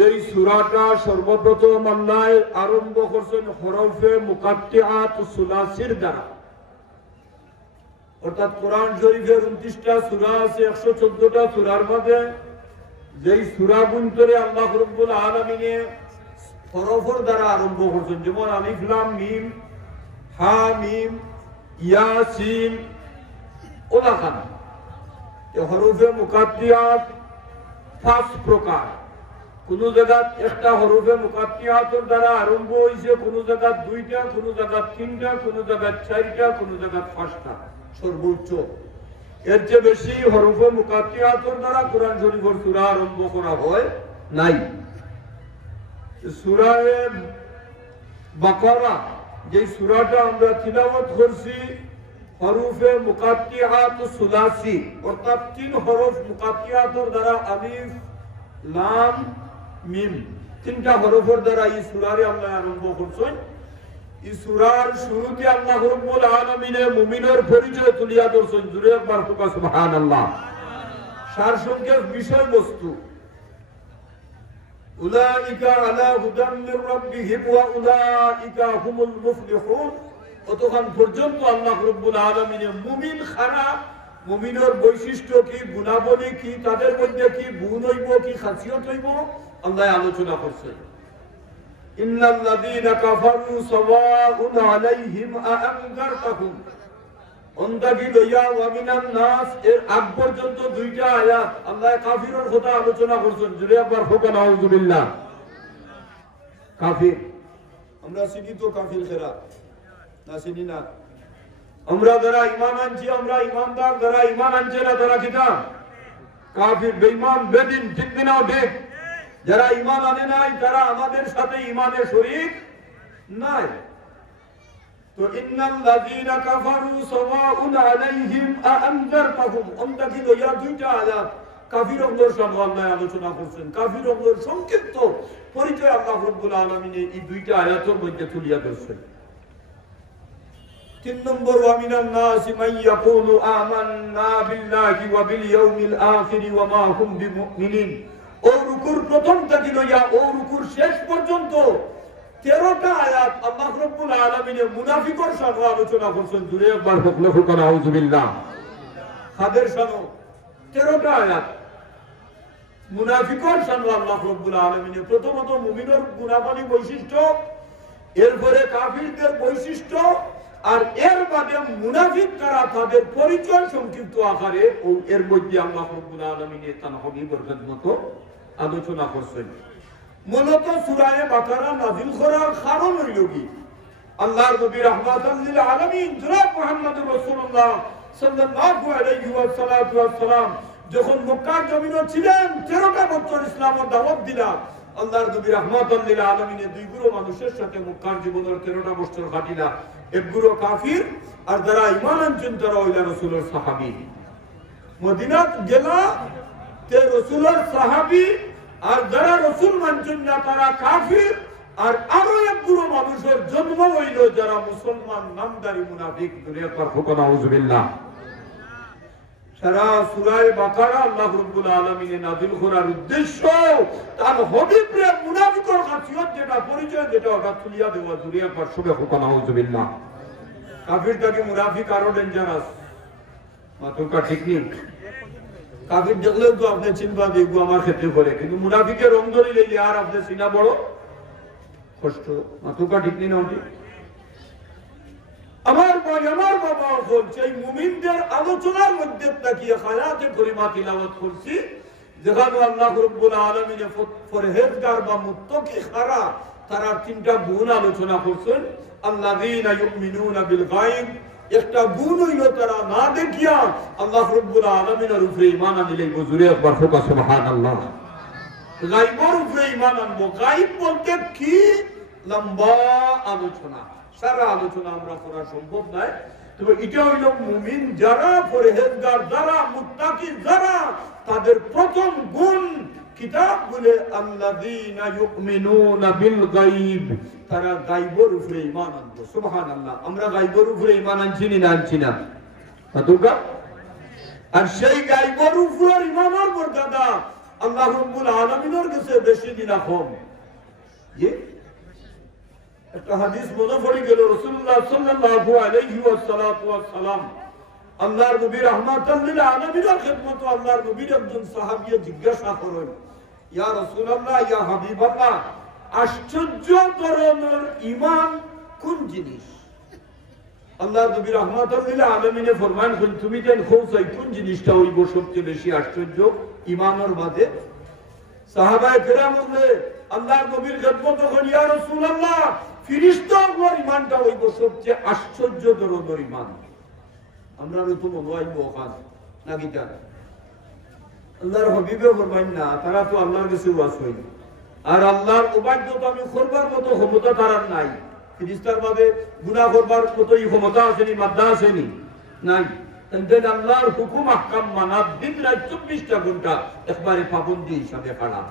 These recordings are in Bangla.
যেই সূরাটা সর্বপ্রথম আল্লাহ আরম্ভ করছেন হরফে মুকাত্তিআত সুলাসির দ্বারা, অর্থাৎ কোরআন শরীফের 29টা সূরা আছে, 114টা সূরার মধ্যে যেই সূরা গুণরে আল্লাহ রাব্বুল আলামিন হরফের দ্বারা আরম্ভ করছেন, যেমন আলিফ লাম মিম, হা মিম, ইয়াসিন, ওলাখান। এই হরফে মুকাত্তিআত 5 প্রকার। কোন জায়গা একটা হরফে মুকাত্তিআতের দ্বারা আরম্ভ হয়েছে, কোন জায়গা 2টা, কোন জায়গা 3টা, কোন জায়গা 4টা, কোন জায়গা 5টা সর্বোচ্চ। এর চেয়ে বেশি হরফে মুকাত্তিআতের দ্বারা কোরআন শরীফের সূরা আরম্ভ করা হয় নাই। সূরা বাকারা যে সূরাটা আমরা তিলাওয়াত করছি, হরফে মুকাত্তিআত সুলাসি, অর্থাৎ 3 হরফ মুকাত্তিআতের দ্বারা আলিফ লাম মিম 3টা হরফের দ্বারা এই সূরারে আল্লাহ আরম্ভ করছেন। এই সূরার শুরুতে আল্লাহ রাব্বুল আলামিন মুমিনের পরিচয় তুলিয়া ধরছেন। জোরে একবার কোকা সুবহানাল্লাহ। সারসংক্ষেপ বিষয়বস্তু, উলাইকা আলা হুদাম মির রাব্বিহিম ওয়া উলাইকা হুমুল মুফলিহুন। অতক্ষণ পর্যন্ত আল্লাহ রাব্বুল আলামিন মুমিন খারা, মুমিনের বৈশিষ্ট্য কি, গুণাবলী কি, তাদের মধ্যে কি গুণ হইব, কি খাসিয়ত হইব, আল্লাহ আলোচনা করছেন। ইন্নাল্লাযীনা কাফারু সাওয়াউন আলাইহিম আ'আনযারতাহুম অন্দাগি লইয়া ওয়া মিনান নাস, এর আগ পর্যন্ত 2টা আয়াত আল্লাহ কাফিরের কথা আলোচনা করছেন। জুড়ে একবার হোক নাউযুবিল্লাহ। কাফির আমরা চিনি তো, কাফির খেরা না চিনি না? আমরা যারা ঈমান আনছি, আমরা ঈমানদার, যারা ঈমান আনছে না তারা কিটা কাফির, বেঈমান, বেদিন। ঠিক না? ঠিক। যারা ঈমান আনে নাই তারা আমাদের সাথে ঈমানে শরীক নাই। তো ইন্নাল্লাযীনা কাফারু সাওয়াউন আলাইহিম আ'আনযারতাহুম অন্তকি লইয়া 2টা আয়াত কাফিরদের সঙ্গে আল্লাহ আলোচনা করছেন। কাফিরদের সংক্ষিপ্ত পরিচয় আল্লাহ রাব্বুল আলামিন এই 2টা আয়াতের মধ্যে তুলিয়া ধরছেন। 3 নম্বর, ওয়া মিনান নাসি মান ইয়াকুলু আমান্না বিল্লাহি ওয়া বিল ইয়াউমিল আখির ওয়া মা হুম বিমুমিনিন। ও রুকুর প্রথম থেকে লইয়া ও রুকুর শেষ পর্যন্ত 13টা আয়াত আল্লাহ রাব্বুল আলামিন মুনাফিকর সঙ্গে আলোচনা করছেন। জুরে একবার বললে ফুকানা আউযুবিল্লাহ। তাদের সঙ্গে 13টা আয়াত মুনাফিকর সঙ্গে আল্লাহ রাব্বুল আলামিন প্রথমত মুমিনের গুণাবলী বৈশিষ্ট্য, এরপরে কাফিরদের বৈশিষ্ট্য, আর এর বাদে মুনাফিক কারা তাদের পরিচয় সংক্ষিপ্ত আকারে ও এর মধ্যে আল্লাহ রাব্বুল আলামিন তার হাবিবের খিদমত আলোচনা করছেন। মূলত সূরা বাকারা নাযিল করার কারণ হইল কি, আল্লাহর নবী রাহমাতাল লিল আলামিন জনাব মুহাম্মদুর রাসূলুল্লাহ সাল্লাল্লাহু আলাইহি ওয়াসাল্লাম যখন মক্কার জমিনে ছিলেন, 13টা বছর ইসলামের দাওয়াত দিলেন। আল্লাহর নবী রাহমাতাল লিল আলামিনের 2 গুরু মানুষের সাথে মক্কার জীবনের 13টা বছর কাটিলা। এক গুরু কাফির, আর যারা ঈমান আনছেন তারা হইলা রাসূলের সাহাবী। মদিনাত গেলা তে রাসূলের সাহাবী, আর যারা রাসূল মানছেন না তারা কাফির। আর আরো এক গুরু মানুষের জন্ম হইল যারা মুসলমান নামদারি মুনাফিক। দুনিয়ার পর হুকুম আউযুবিল্লাহ। সারা সূরা বাকারা আল্লাহ রাব্বুল আলামিন নাযিল করার উদ্দেশ্য তার হাবিবের মুনাফিকর খাসিয়ত যেটা পরিচয়, যেটা ওটা তুলিয়া দেওয়া। দুনিয়ার পর সবে হুকুম আউযুবিল্লাহ। কাফির থেকে মুনাফিক আরো ডেঞ্জারাস। মাতুকা ঠিক নেই। কাফির দেখলেও তো আপনি চিনবা দেখবো আমার ক্ষেত্রে করে, কিন্তু মুনাফিকের রং ধরে লেগে আর আপনি চিনা বড় কষ্ট। মাতুকা ঠিক নেই না? আমার ভাই, আমার বাবা বলছে এই মুমিনদের আলোচনার মধ্যে তাকিয়ে হায়াতে করিমা তিলাওয়াত করছি, যেখানে আল্লাহ রাব্বুল আলামিন পরহেজগার বা মুত্তাকি খারা তারা 3টা গুণ আলোচনা করছেন। আল্লাযীনা ইউমিনুনা বিল গায়ব, একটা গুণ হইল তারা না দেখিয়া আল্লাহ রাব্বুল আলামিনের উপরে ঈমান আনলে। হুজুরে একবার ফুকা সুবহানাল্লাহ। গায়বের উপরে ঈমান আনবো। গায়ব বলতে কি লম্বা আলোচনা, সারা আলোচনা আমরা করা সম্ভব নয়। তবে এটা হইল মুমিন যারা, পরহেজগার যারা, মুত্তাকি যারা, তাদের প্রথম গুণ কিতাব বলে আল্লাযীনা ইউমিনুনা বিল গায়ব, তারা গায়বের উপরে ঈমান আনবে। সুবহানাল্লাহ। আমরা গায়বের উপরে ঈমান আনছি না? আনছি না? আর সেই গায়বের উপরে ঈমানের মর্যাদা আল্লাহ রাব্বুল আলামিনের কাছে বেশি দিনা কম। জি একটা হাদিস মনে পড়ে গেল, রাসূলুল্লাহ সাল্লাল্লাহু আলাইহি ওয়াসাল্লাম আল্লাহর নবী রাহমাতাল লিল আলামিনের খিদমত আল্লাহর নবীর একজন সাহাবী জিজ্ঞাসা করেন, ইয়া রাসূলুল্লাহ ইয়া হাবিবাল্লাহ, আশ্চর্য ধরনের ঈমান কোন জিনিস? আল্লাহর নবী রাহমাতাল লিল আলামিনে ফরমান, তুমি দেন খোঁজাই কোন জিনিসটা হইব সবচেয়ে বেশি আশ্চর্য ঈমানের মাঝে? সাহাবায়ে কেরাম বলে আল্লাহর নবীর খিদমত করেন, ইয়া রাসূলুল্লাহ, ফেরেশতাদের ঈমানটা হইব সবচেয়ে আশ্চর্য ধরনের ঈমান। আমরা তো মনে হয় ওখান না গিটা আল্লাহর হাবিবে ফরমান না, তারা তো আল্লাহর কাছে ওয়াজ হই আর আল্লাহর উবাদত আমি করবার মতো ক্ষমতা তার নাই। ফেরেশতার মাঝে গুনাহ করবার মতো এই ক্ষমতা আসেনি, মাদ্দা আসেনি, নাই। তাই আল্লাহর হুকুম আহকাম মানা দিন রাত 24টা ঘন্টা একবারে পাবন্দি হিসাবে খাড়া।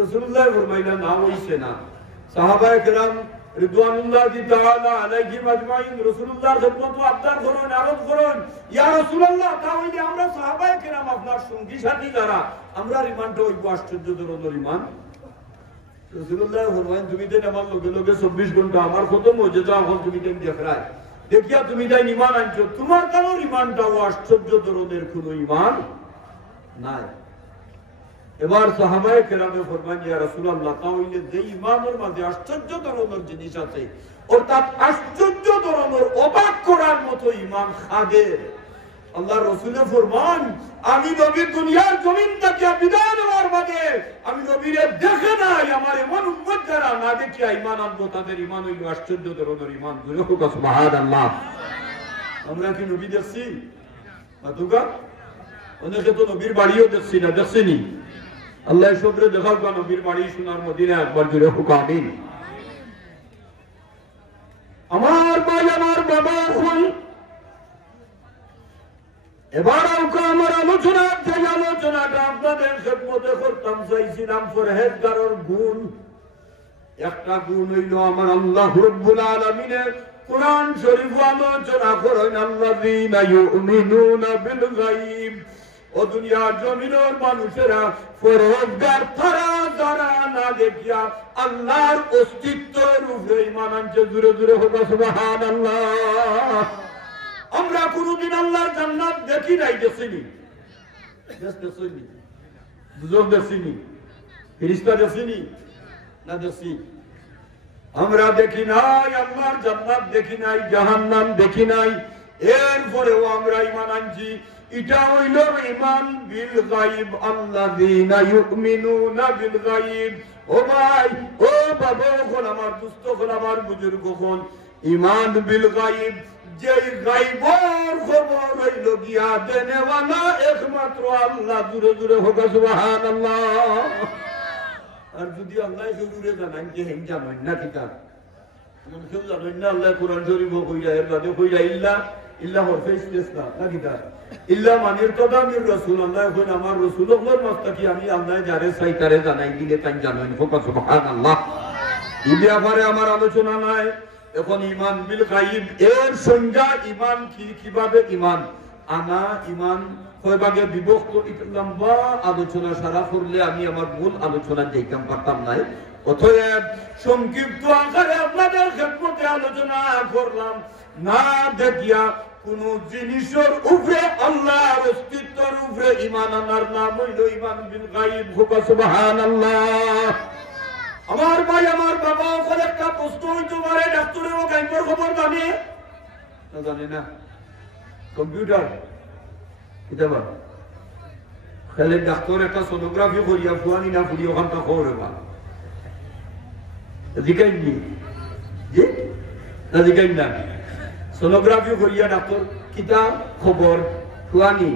রাসূলুল্লাহ ফরমাইলেন না হইছে না। সাহাবায়ে কেরাম রিদওয়ানুল্লাহি তাআলা আলাইহিম আজমাইন রাসূলুল্লাহর খিদমত আবদার করেন, আরজ করেন, ইয়া রাসূলুল্লাহ, তাহলে আমরা সাহাবায়ে কেরাম আপনার সঙ্গী সাথী যারা, আমরা ঈমানটা হইব আশ্চর্য ধরনের ঈমান। রাসূলুল্লাহ ফরমাইলেন, তুমি দেন আমার লগে লগে 24 ঘন্টা আমার কত মর্যাদা এখন তুমি দেন দেখরাই দেখিয়া তুমি যাই ঈমান আনছো, তোমার কারোর ঈমানটাও আশ্চর্য ধরনের কোনো ঈমান নাই। এবার সাহাবায়ে কেরামে ফরমান, ইয়া রাসূলুল্লাহ, তাহলে যে ঈমানের মাঝে আশ্চর্য ধরনের জিনিস আছে, অর্থাৎ আশ্চর্য ধরনের অবাক করার মতো ঈমান খাদের। আল্লাহর রাসূল ফরমান, আমি নবী দুনিয়ার জমিন থেকে বিদায় নেওয়ার মাঝে আমি নবীরে দেখে নাই, আমার এমন উম্মত যারা না দেখিয়া ঈমান আনবো তাদের ঈমান হইল আশ্চর্য ধরনের ঈমান। সুবহানাল্লাহ। আমরা কি নবী দেখছি? মাতুকা অনেকে তো নবীর বাড়িও দেখছি না, দেখছিনি? আল্লাহ সবরে দেখাও বা নবীর বাড়ি সোনার মদিনা একবার জুড়ে হুকামিন। আমার ভাই আমার বাবা হই, এবার আমার আলোচনার যে আলোচনাটা আপনাদের খেদমতে করতাম চাইছিলাম পরহেজগারের গুণ। একটা গুণ হইল আমার আল্লাহ রাব্বুল আলামিনের কোরআন শরীফ আলোচনা করেন, আল্লাযীনা ইউমিনুনা বিল গায়ব। ও দুনিয়ার জমিনের মানুষেরা পরহেজগার তারা যারা না দেখিয়া আল্লাহর অস্তিত্বের উপরে ঈমান আনছে। জোরে জোরে হোক সুবহানাল্লাহ। আমরা কোনদিন আল্লাহর জান্নাত দেখি নাই, দেখছিনি? দেখছিনি? দুজক দেখছিনি? ফেরেশতা দেখছিনি? না দেখছি? আমরা দেখি নাই আল্লাহর জান্নাত, দেখি নাই জাহান্নাম, দেখি নাই। এরপরেও আমরা ঈমান আনছি। এটা হইল ঈমান বিল গায়ব, আল্লাযীনা ইউমিনুনা বিল গায়ব। ও ভাই, ও বাবা, কোন আমার দুস্থ, কোন আমার বুজুর্গ, কোন ঈমান বিল গায়ব, যে গায়বের খবর হইল গিয়া দেনেওয়ালা একমাত্র আল্লাহ। দূরে দূরে হোক সুবহানাল্লাহ। আর যদি আল্লাহ জরুরে জানান যে হেন জানেন না কিতাব, এমন কেউ জানেন না আল্লাহ কোরআন শরীফ কইরা এর বাদে কইরা ইল্লা হরফে ইসতিসনা না কিতাব, ইল্লা মানির কদামির রাসূল। আল্লাহ কইন আমার রাসূলুল্লাহর মাস্তাকি আমি আল্লাহ যারে চাই তারে জানাই দিলে তাই জানেন। হোক সুবহানাল্লাহ। এই ব্যাপারে আমার আলোচনা নাই এখন। ঈমান বিল গায়ব এর সংজ্ঞা, ঈমান কি, কিভাবে ঈমান আনা, ঈমান কয় ভাগে বিভক্ত, লম্বা আলোচনা সারা করলে আমি আমার মূল আলোচনা যাইতাম পারতাম নাই। অতএব সংক্ষিপ্ত আকারে আপনাদের খেদমতে আলোচনা করলাম। না দেখিয়া কোন জিনিসের উপরে আল্লাহর অস্তিত্বের উপরে ঈমান আনার নাম হইল ঈমান বিল গায়ব। সুবহানাল্লাহ। আমার ভাই আমার বাবা, ওখানে একটা প্রশ্ন হইতে পারে, ডাক্তারেরও গাইবের খবর জানে না? জানে না? কম্পিউটার কিতাবা খেলে ডাক্তার একটা সোনোগ্রাফি করিয়া ফুয়ানি না ফুরি ওখানটা খবর বা জিগাইনি, জি না জিগাইন না? সোনোগ্রাফি করিয়া ডাক্তার কিতা খবর ফুয়ানি,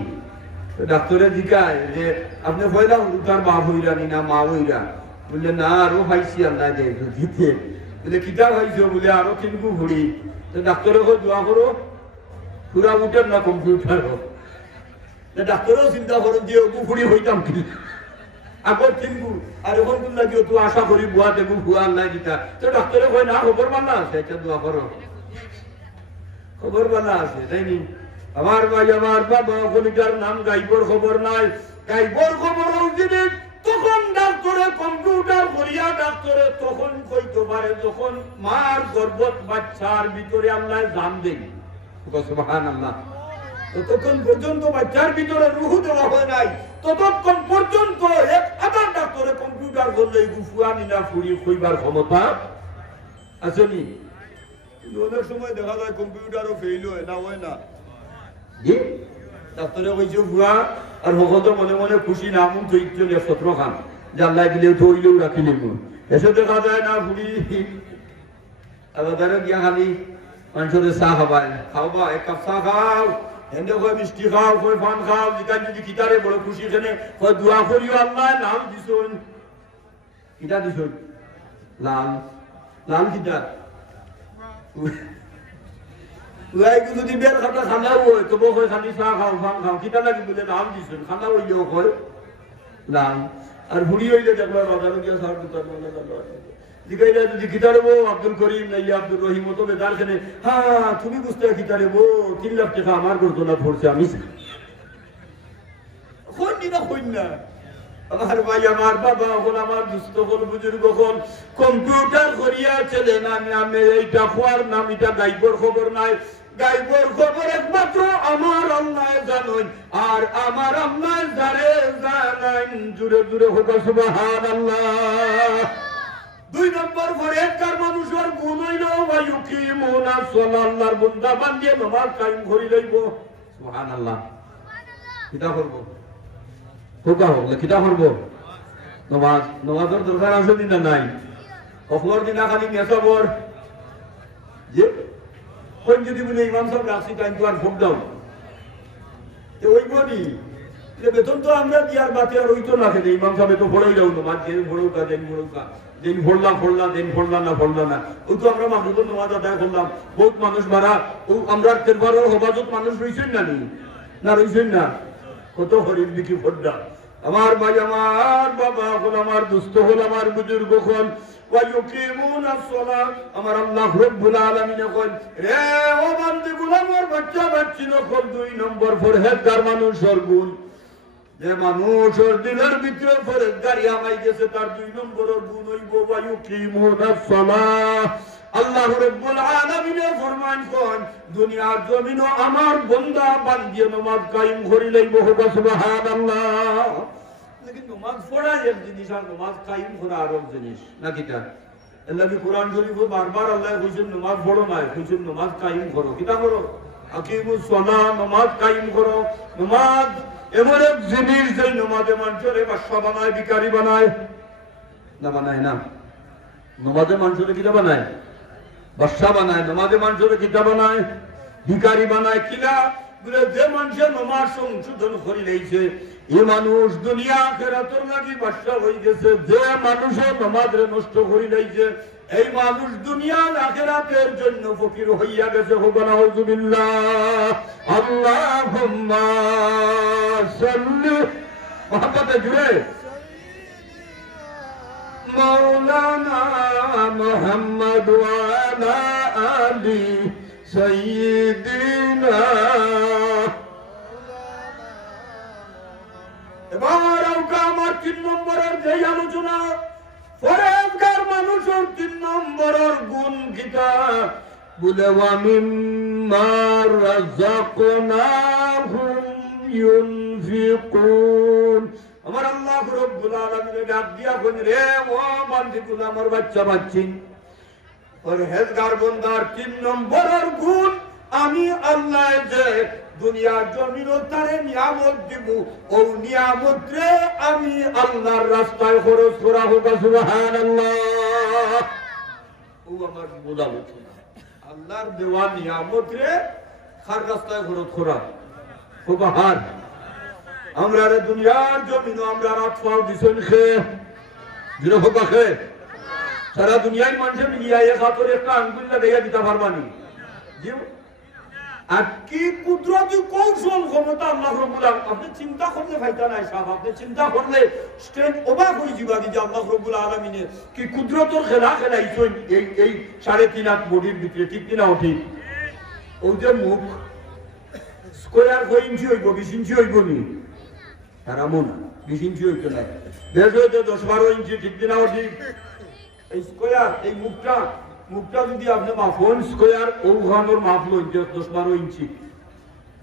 ডাক্তারে জিগায় যে আপনি হইলা তার মা হইরানি না মা হইরা? বললে না আরো ভাইছি আল্লাহ দিতে। বলে কিতাব ভাইছ? বলে আরো তিনগু ভরি। তো ডাক্তারে দোয়া করো পুরা উঠেন না কম্পিউটার হোক। ডাক্তারও চিন্তা করেন যে ওগু ভরি হইতাম কি আগর তিনগু, আর এখন কোন লাগিও তো আশা করি বুয়া দেবু ভুয়া আল্লাহ দিতা। তো ডাক্তারে কয় না খবর বালা আছে, এটা দোয়া করো, খবর বালা আছে, তাই নি? আমার ভাই আমার বাবা, ওখানকার নাম গাইবর খবর নাই। গাইবর খবর জিনিস তখন ডাক্তারে কম্পিউটার করিয়া ডাক্তারে তখন কইতে পারে যখন মার গর্ভত বাচ্চার ভিতরে আল্লাহ জান দেন সুবহানাল্লাহ। ততক্ষণ পর্যন্ত বাচ্চার ভিতরে রূহ দেওয়া হয় নাই, ততক্ষণ পর্যন্ত এক আবার ডাক্তারে কম্পিউটার করলে গুফুয়া নিলা ফুরি কইবার ক্ষমতা আসেনি। অনেক সময় দেখা যায় কম্পিউটারও ফেল হয় না, হয় না ডাক্তারে কইছে ভুয়া আর ভগত মনে মনে খুশি না মন চৈত্র 17 খান জানলাই দিলেও থইলেও রাখিলেও এসে দেখা যায় না ফুরি আবার গিয়া খালি মানুষের চা খাবায় খাওয়া এক কাপ চা খাও এনে কয় মিষ্টি খাও কয় পান খাও যেখানে যদি কিতারে বড় খুশি এখানে কয় দোয়া করিও আল্লাহ নাম দিছুন কিতা দিছুন লাল লাল কিতা যদি বের খাতা খানাও হয় তবু কয় খালি চা খাও পান খাও কিতা লাগি বলে নাম দিছুন খানা হইলেও কয় লাল আর ভুড়ি হইলে দেখলো বাজারে গিয়া সার দিতে জিগাইলা যদি কিতারবো আব্দুল করিম নাইলে আব্দুল রহিম মতো বেদার খেলে হ্যাঁ তুমি বুঝতে কিতারবো 3 লাখ টাকা আমার করতো না পড়ছে আমি না আমার ভাই আমার বাবা হল আমার দুস্থ হল বুজুর্গ হল কম্পিউটার করিয়া ছেলে না নামে এইটা খোয়ার নাম এটা গাইবর খবর নাই, গাইবর খবর একমাত্র আমার আল্লাহ জানেন আর আমার আল্লাহ যারে জানেন জুড়ে জুড়ে হোক সুবহানাল্লাহ। 2 নম্বর ফরেজগার মানুষের গুণ হইল ওয়ায়ুকিমুনা সালাল্লাহর বান্দা বান্দিয়ে নামাজ কায়েম করি লইব সুবহানাল্লাহ। কিতা করব হোকা হোক কিতা করব নামাজ নামাজের দরকার আছে দিনা নাই অখলর দিনা খালি মেসাবর যে কোন যদি বলে ইমাম সাহেব রাখছি টাইম তো আর ভোট দাও তো ওই বলি বেতন তো আমরা দিয়ার বাতে আর হইতো না খেলে ইমাম সাহেব তো পড়েই যাও নামাজ দিন পড়ৌকা দিন পড়ৌকা দিন ফোড়লাম দিন ফোড়লাম না ওই তো আমরা মানুষ নামাজ আদায় করলাম বহুত মানুষ মারা ও আমরা তেরবারের হবাজত মানুষ রয়েছেন না রয়েছেন না কত হরিণ দিকে ফোড়া আমার ভাই আমার বাবা হল আমার দুস্থ হল আমার বুজুর্গ হল আমার আল্লাহ রব্বুল আলামিন কইন রে ও বান্দিগুলো আমার বাচ্চা বাচ্চি নকল 2 নম্বর ফরহেজগার মানুষের গুণ যে মানুষের দিলের ভিতরে ফরহেজগারি আমাই গেছে তার 2 নম্বরের গুণ হইব ওয়ায়ুকিমুনাস সালাহ। আল্লাহ রব্বুল আলামিন ফরমান কোন দুনিয়ার জমিনও আমার বান্দা বান্দি নামাজ কায়েম করি লইব সুবহানাল্লাহ। লেকিন নামাজ পড়া এক জিনিস আর নামাজ কায়েম করা আরেক জিনিস নাকি তা আল্লাহ কি কোরআন শরীফে বারবার আল্লাহ কইছেন নামাজ পড়ো না কইছেন নামাজ কায়েম করো কিতা করো আকিমুস সালাহ নামাজ কায়েম করো। নামাজ এমন এক জিনিস যে নামাজে মানুষের বাদশা বানায় ভিখারি বানায় না বানায় না নামাজে মানুষের কিতা বানায় বাদশা বানায় নামাজে মানুষের কিতা বানায় ভিখারি বানায় কিনা বলে যে মানুষের নামাজ সংশোধন করে লইছে এই মানুষ দুনিয়া আখিরাতের লাগি বাদশা হয়ে গেছে। যে মানুষের নামাজে নষ্ট করে লইছে এই মানুষ দুনিয়া আখিরাতের জন্য ফকির হইয়া গেছে। হোক নাউযুবিল্লাহ। আল্লাহুম্মা সাল্লি মুহাম্মাদে জুড়ে মাওলানা মুহাম্মদ ওয়া আলা আলি সাইয়্যিদিনা। এবার আমার 3 নম্বরের যে আলোচনা ফরহেজগার মানুষের 3 নম্বরের গুণ কিতা বলে ওয়া মিম্মা রাযাকনাহুম ইউনফিকুন। আমার আল্লাহ রব্বুল আলামিন ডাক দিয়া কোন রে ও বান্দিগুলো আমার বাচ্চা বাচ্চি ফরহেজগার বান্দার 3 নম্বরের গুণ আমি আল্লাহ যে দুনিয়ার জমিন তারে নিয়ামত দিব ও নিয়ামত রে আমি আল্লাহর রাস্তায় খরচ করা হোক সুবহানাল্লাহ। ও আমার মূল আলোচনা আল্লাহর দেওয়া নিয়ামত রে কার রাস্তায় খরচ করা সুবহান। আমরা রে দুনিয়ার জমিন আমরা রাত পাও দিছেন খে জিরো হোক খে সারা দুনিয়ায় মানুষে মিলিয়া এক হাতের একটা আঙ্গুল লাগাইয়া দিতে পারবানি জি আর কি কুদরতি কৌশল ক্ষমতা আল্লাহ রাব্বুল আলামিন আপনি চিন্তা করলে ফায়দা নাই সাহেব আপনি চিন্তা করলে স্টেট অবাক হয়ে যাবা যে আল্লাহ রাব্বুল আলামিনের কি কুদরতের খেলা খেলাইছেন এই 3.5 হাত বডির ভিতরে ঠিক না ওঠি ওই যে মুখ স্কয়ার 2 ইঞ্চি হইব 20 ইঞ্চি হইব নি তারামুন 20 ইঞ্চি হইতো না, বেশ হইতে 10-12 ইঞ্চি, ঠিক কিনা ঠিক? এই স্কোয়ার, এই মুখটা যদি আপনি মাফন স্কোয়ার ওখানোর মাপ লইতে 10-12 ইঞ্চি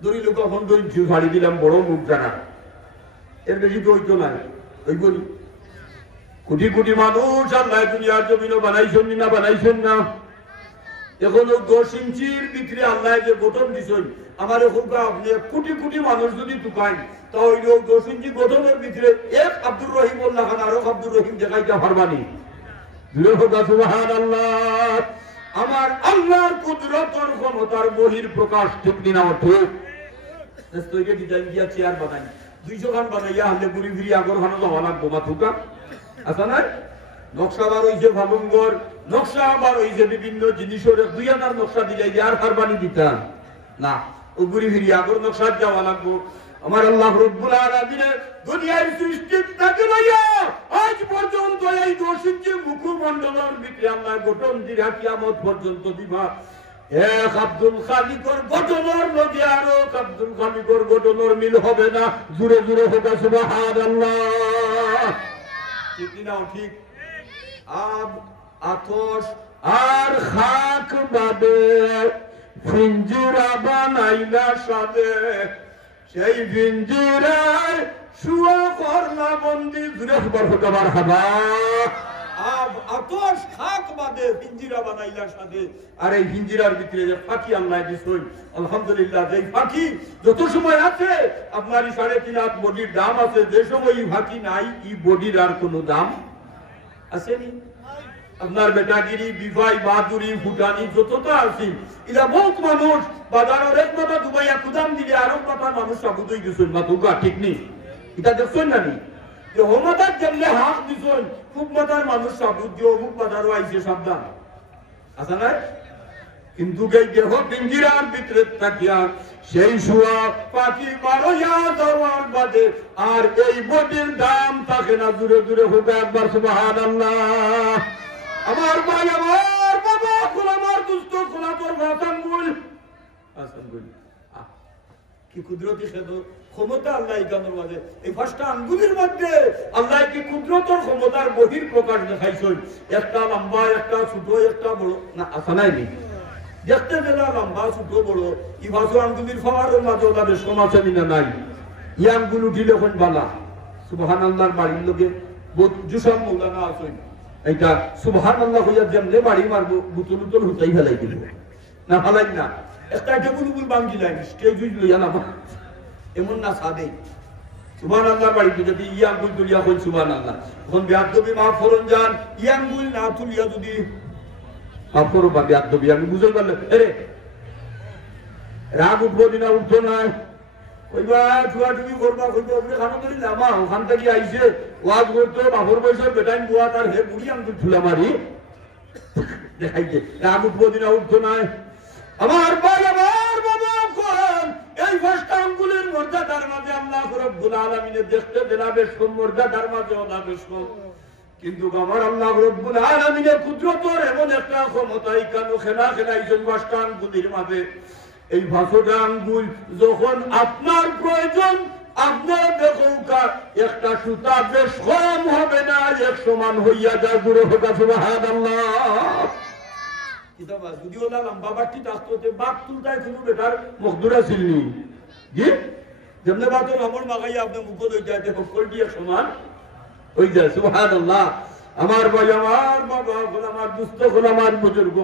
ধরি লোক 15 ইঞ্চি ফাড়ি দিলাম বড় মুখ জানা, এর বেশি তো হইতো না। ওই বলি কোটি কোটি মানুষ আল্লাহ দুনিয়ার জমিনও বানাইছেন না বানাইছেন না, এখন 10 ইঞ্চির ভিতরে আল্লাহ যে গঠন দিছেন, আমার এখনকার আপনি কোটি কোটি মানুষ যদি টুকাই তা ওই 10 ইঞ্চি গঠনের ভিতরে এক আব্দুর রহিম উল্লাহ খান আরো আব্দুর রহিম দেখাইতে পারবানি। সুবহানাল্লাহ, আমার আল্লাহর কুদরতের ক্ষমতার বহির প্রকাশ, ঠিক দিনা ঠিক? তৈরি ডিজাইন দিয়া চেয়ার বানাই 200 খান বানাইয়া হলে ঘুরি ফিরি আগর খানো যাওয়া লাগবো বা থুকা আচ্ছা না? নকশা বার হইছে ভাবঙ্গর, নকশা বার হইছে বিভিন্ন জিনিসের 2000 নকশা দিলে আর ফারবানি দিতাম না, ও ঘুরি ফিরি আগর নকশা যাওয়া লাগবো। আমার আল্লাহ রব্বুল আলামিনের দুনিয়ার সৃষ্টি থেকে লইয়া আজ পর্যন্ত এই 10 ইঞ্চি মুখমণ্ডলের ভিতরে আল্লাহ গঠন দিয়া কিয়ামত পর্যন্ত দিবা। এক আব্দুল খালিকর গঠনের লগে আরো আব্দুল খালিকর গঠনের মিল হবে না। জোরে জোরে হোক সুবহানাল্লাহ, ঠিক না? ঠিক। আতশ আর খাক বাদে পিঞ্জিরা বানাইলা সাদে, সেই পিঞ্জিরায় শুয়া করলা বন্দি। জোরে বরকতবার হাবা। আতশ খাক বাদে পিঞ্জিরা বানাইলা সাদে। আর এই পিঞ্জিরার ভিতরে যে পাখি আল্লাহ দিছেন, আলহামদুলিল্লাহ, যে পাখি যত সময় আছে আপনার 3.5 লাখ বডির দাম আছে, যে সময় এই পাখি নাই এই বডির আর কোনো দাম আসেনি। আপনার বেটাগিরি, বিভাই, বাহাদুরি, ফুটানি যতটা আছে এরা বহুত মানুষ বাজারের এক মাথা দুবাইয়া কুদাম দিলে আরো মাথা মানুষ সাবুত হয়ে গেছেন মাতুকা, ঠিক নেই? এটা দেখছেন না নি যে হোমাতার জেমলে হাত দিছেন খুব মাথার মানুষ সাবুত দিয়ে অমুক বাজারও আইছে, সাবধান আছে না? কিন্তু এই দেহ পিঞ্জিরার ভিতরে থাকিয়া সেই শুয়া পাখি বারোয়া যাওয়ার বাদে আর এই বডির দাম থাকে না। দূরে দূরে হোক একবার সুবহানাল্লাহ। আমার ভাই, আমার বাবা, খোলা আমার দুস্থ, খোলা তোর ভাষান বল আসান বল। কি কুদরতি ক্ষমতা আল্লাহ গানের মাঝে, এই 5টা আঙ্গুলের মধ্যে আল্লাহ কি কুদরতের ক্ষমতার বহির প্রকাশ দেখাইছেন। একটা লম্বা, একটা ছোট, একটা বড় না আসা নাই নি দেখতে গেলে লম্বা ছোট বড় এই 5 আঙ্গুলির ফাওয়ারের মাঝে ওটা বেশ কম আছে না নাই? এই আঙ্গুল উঠিলে কোন বালা সুবহানাল্লাহর বাড়ির লোকে জুসান মৌলানা আছেন, এইটা সুবহানাল্লাহ হইয়া যেমনে বাড়ি মারবো বুতুল উতুল হুতাই ফেলাই দিব না, ফেলাই না একটা টেবুল উবুল বাঙ্গি লাইন স্টেজ লইয়া না এমন না সাদে সুবহানাল্লাহর বাড়িতে যদি ই আঙ্গুল তুলিয়া কই সুবহানাল্লাহ, এখন বেয়াদবি মাফ করুন যান, ই আঙ্গুল না তুলিয়া যদি মাফ করো বা বেয়াদবি আমি বুঝাই পারলে আরে রাগ উঠবো দিনা উঠতো না কইবা ছুয়া টুকি করবা, কইবা ওপরে খানো ধরি লামা ওখান থেকে আইছে ওয়াজ করতো বাবর বয়সের বেটাইন বুয়া তার হে বুড়ি আঙ্গুল ঠুলা মারি দেখাইছে, রাগ উঠবো দিনা উঠতো না। আমার ভাই, আমার বাবা, কোন এই 5টা আঙ্গুলের মর্যাদার মাঝে আল্লাহ রাব্বুল আলামিনের দেখতে দিলা বেশ কম, মর্যাদার মাঝে ওটা বেশ কম, কিন্তু আমার আল্লাহ রাব্বুল আলামিনের কুদরতের এমন একটা ক্ষমতা ইকানো খেলা খেলাইছেন 5টা আঙ্গুলের মাঝে। এই 5টা আঙ্গুল যখন আপনার প্রয়োজন আপনার দেখুন একটা সুতা বেশ কম হবে না, এক সমান হইয়া যায়। দূরে হোক সুবহানাল্লাহ। যদি ওলা লম্বা বাটি থাকতো বাঘ তুলতায় কোনো বেটার মকদুরা ছিলনি জি যেমন বাতর আমার মাগাই আপনার মুখ হয়ে যায় দেখো কোলটি এক সমান হয়ে যায়। সুবহানাল্লাহ। আমার ভাই, আমার বাবা, আমার দুস্থ, আমার বুজুর্গ,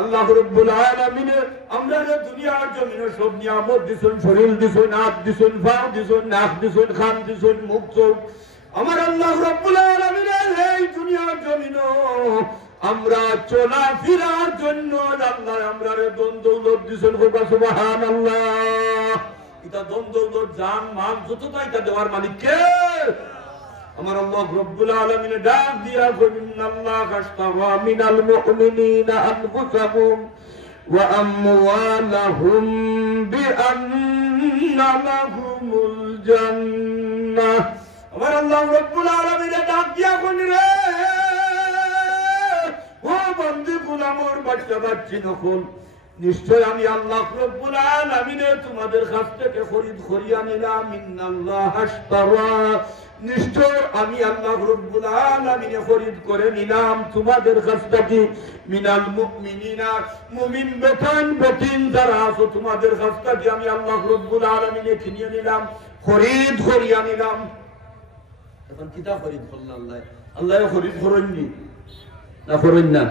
আল্লাহ রাব্বুল আলামিন আমরা দুনিয়ার জমিনে সব নিয়ামত দিছেন, শরীর দিছেন, হাত দিছেন, পা দিছেন, নাক দিছেন, কান দিছেন, মুখ চোখ। আমার আল্লাহ রাব্বুল আলামিন এই দুনিয়ার জমিনে আমরা চলা ফিরার জন্য আল্লাহ আমরা ধন দৌলত দিছেন। সুবহানাল্লাহ। এটা ধন দৌলত, জান মাল যতটা এটা দেওয়ার মালিক কে? আমার আল্লাহ রাব্বুল আলামিন ডাক দিয়া ইন্নাল্লাহ আশতারা মিনাল মুমিনিনা আনফুসাহুম ওয়া আমওয়ালাহুম বিআন্না লাহুমুল জান্নাহ। আমার আল্লাহ রাব্বুল আলামিন ডাক দিয়া কইলেন, রে ও বন্ধু গোলামর বাচ্চা বাচ্চি নকুল, নিশ্চয় আমি আল্লাহ রাব্বুল আলামিন তোমাদের কাছ থেকে খরিদ করিয়া নিলাম। ইন্নাল্লাহ আশতারা নিশ্চয় আমি আল্লাহ রাব্বুল আলামিন খরিদ করে নিলাম তোমাদের কাছ থেকে মিনাল মুমিনিনা মুমিন বেটান বেটিন যারা আছো তোমাদের কাছ থেকে আমি আল্লাহ রাব্বুল আলামিন কিনে নিলাম খরিদ করিয়া নিলাম এখন কিতা খরিদ করল আল্লাহ খরিদ করেননি না করেন না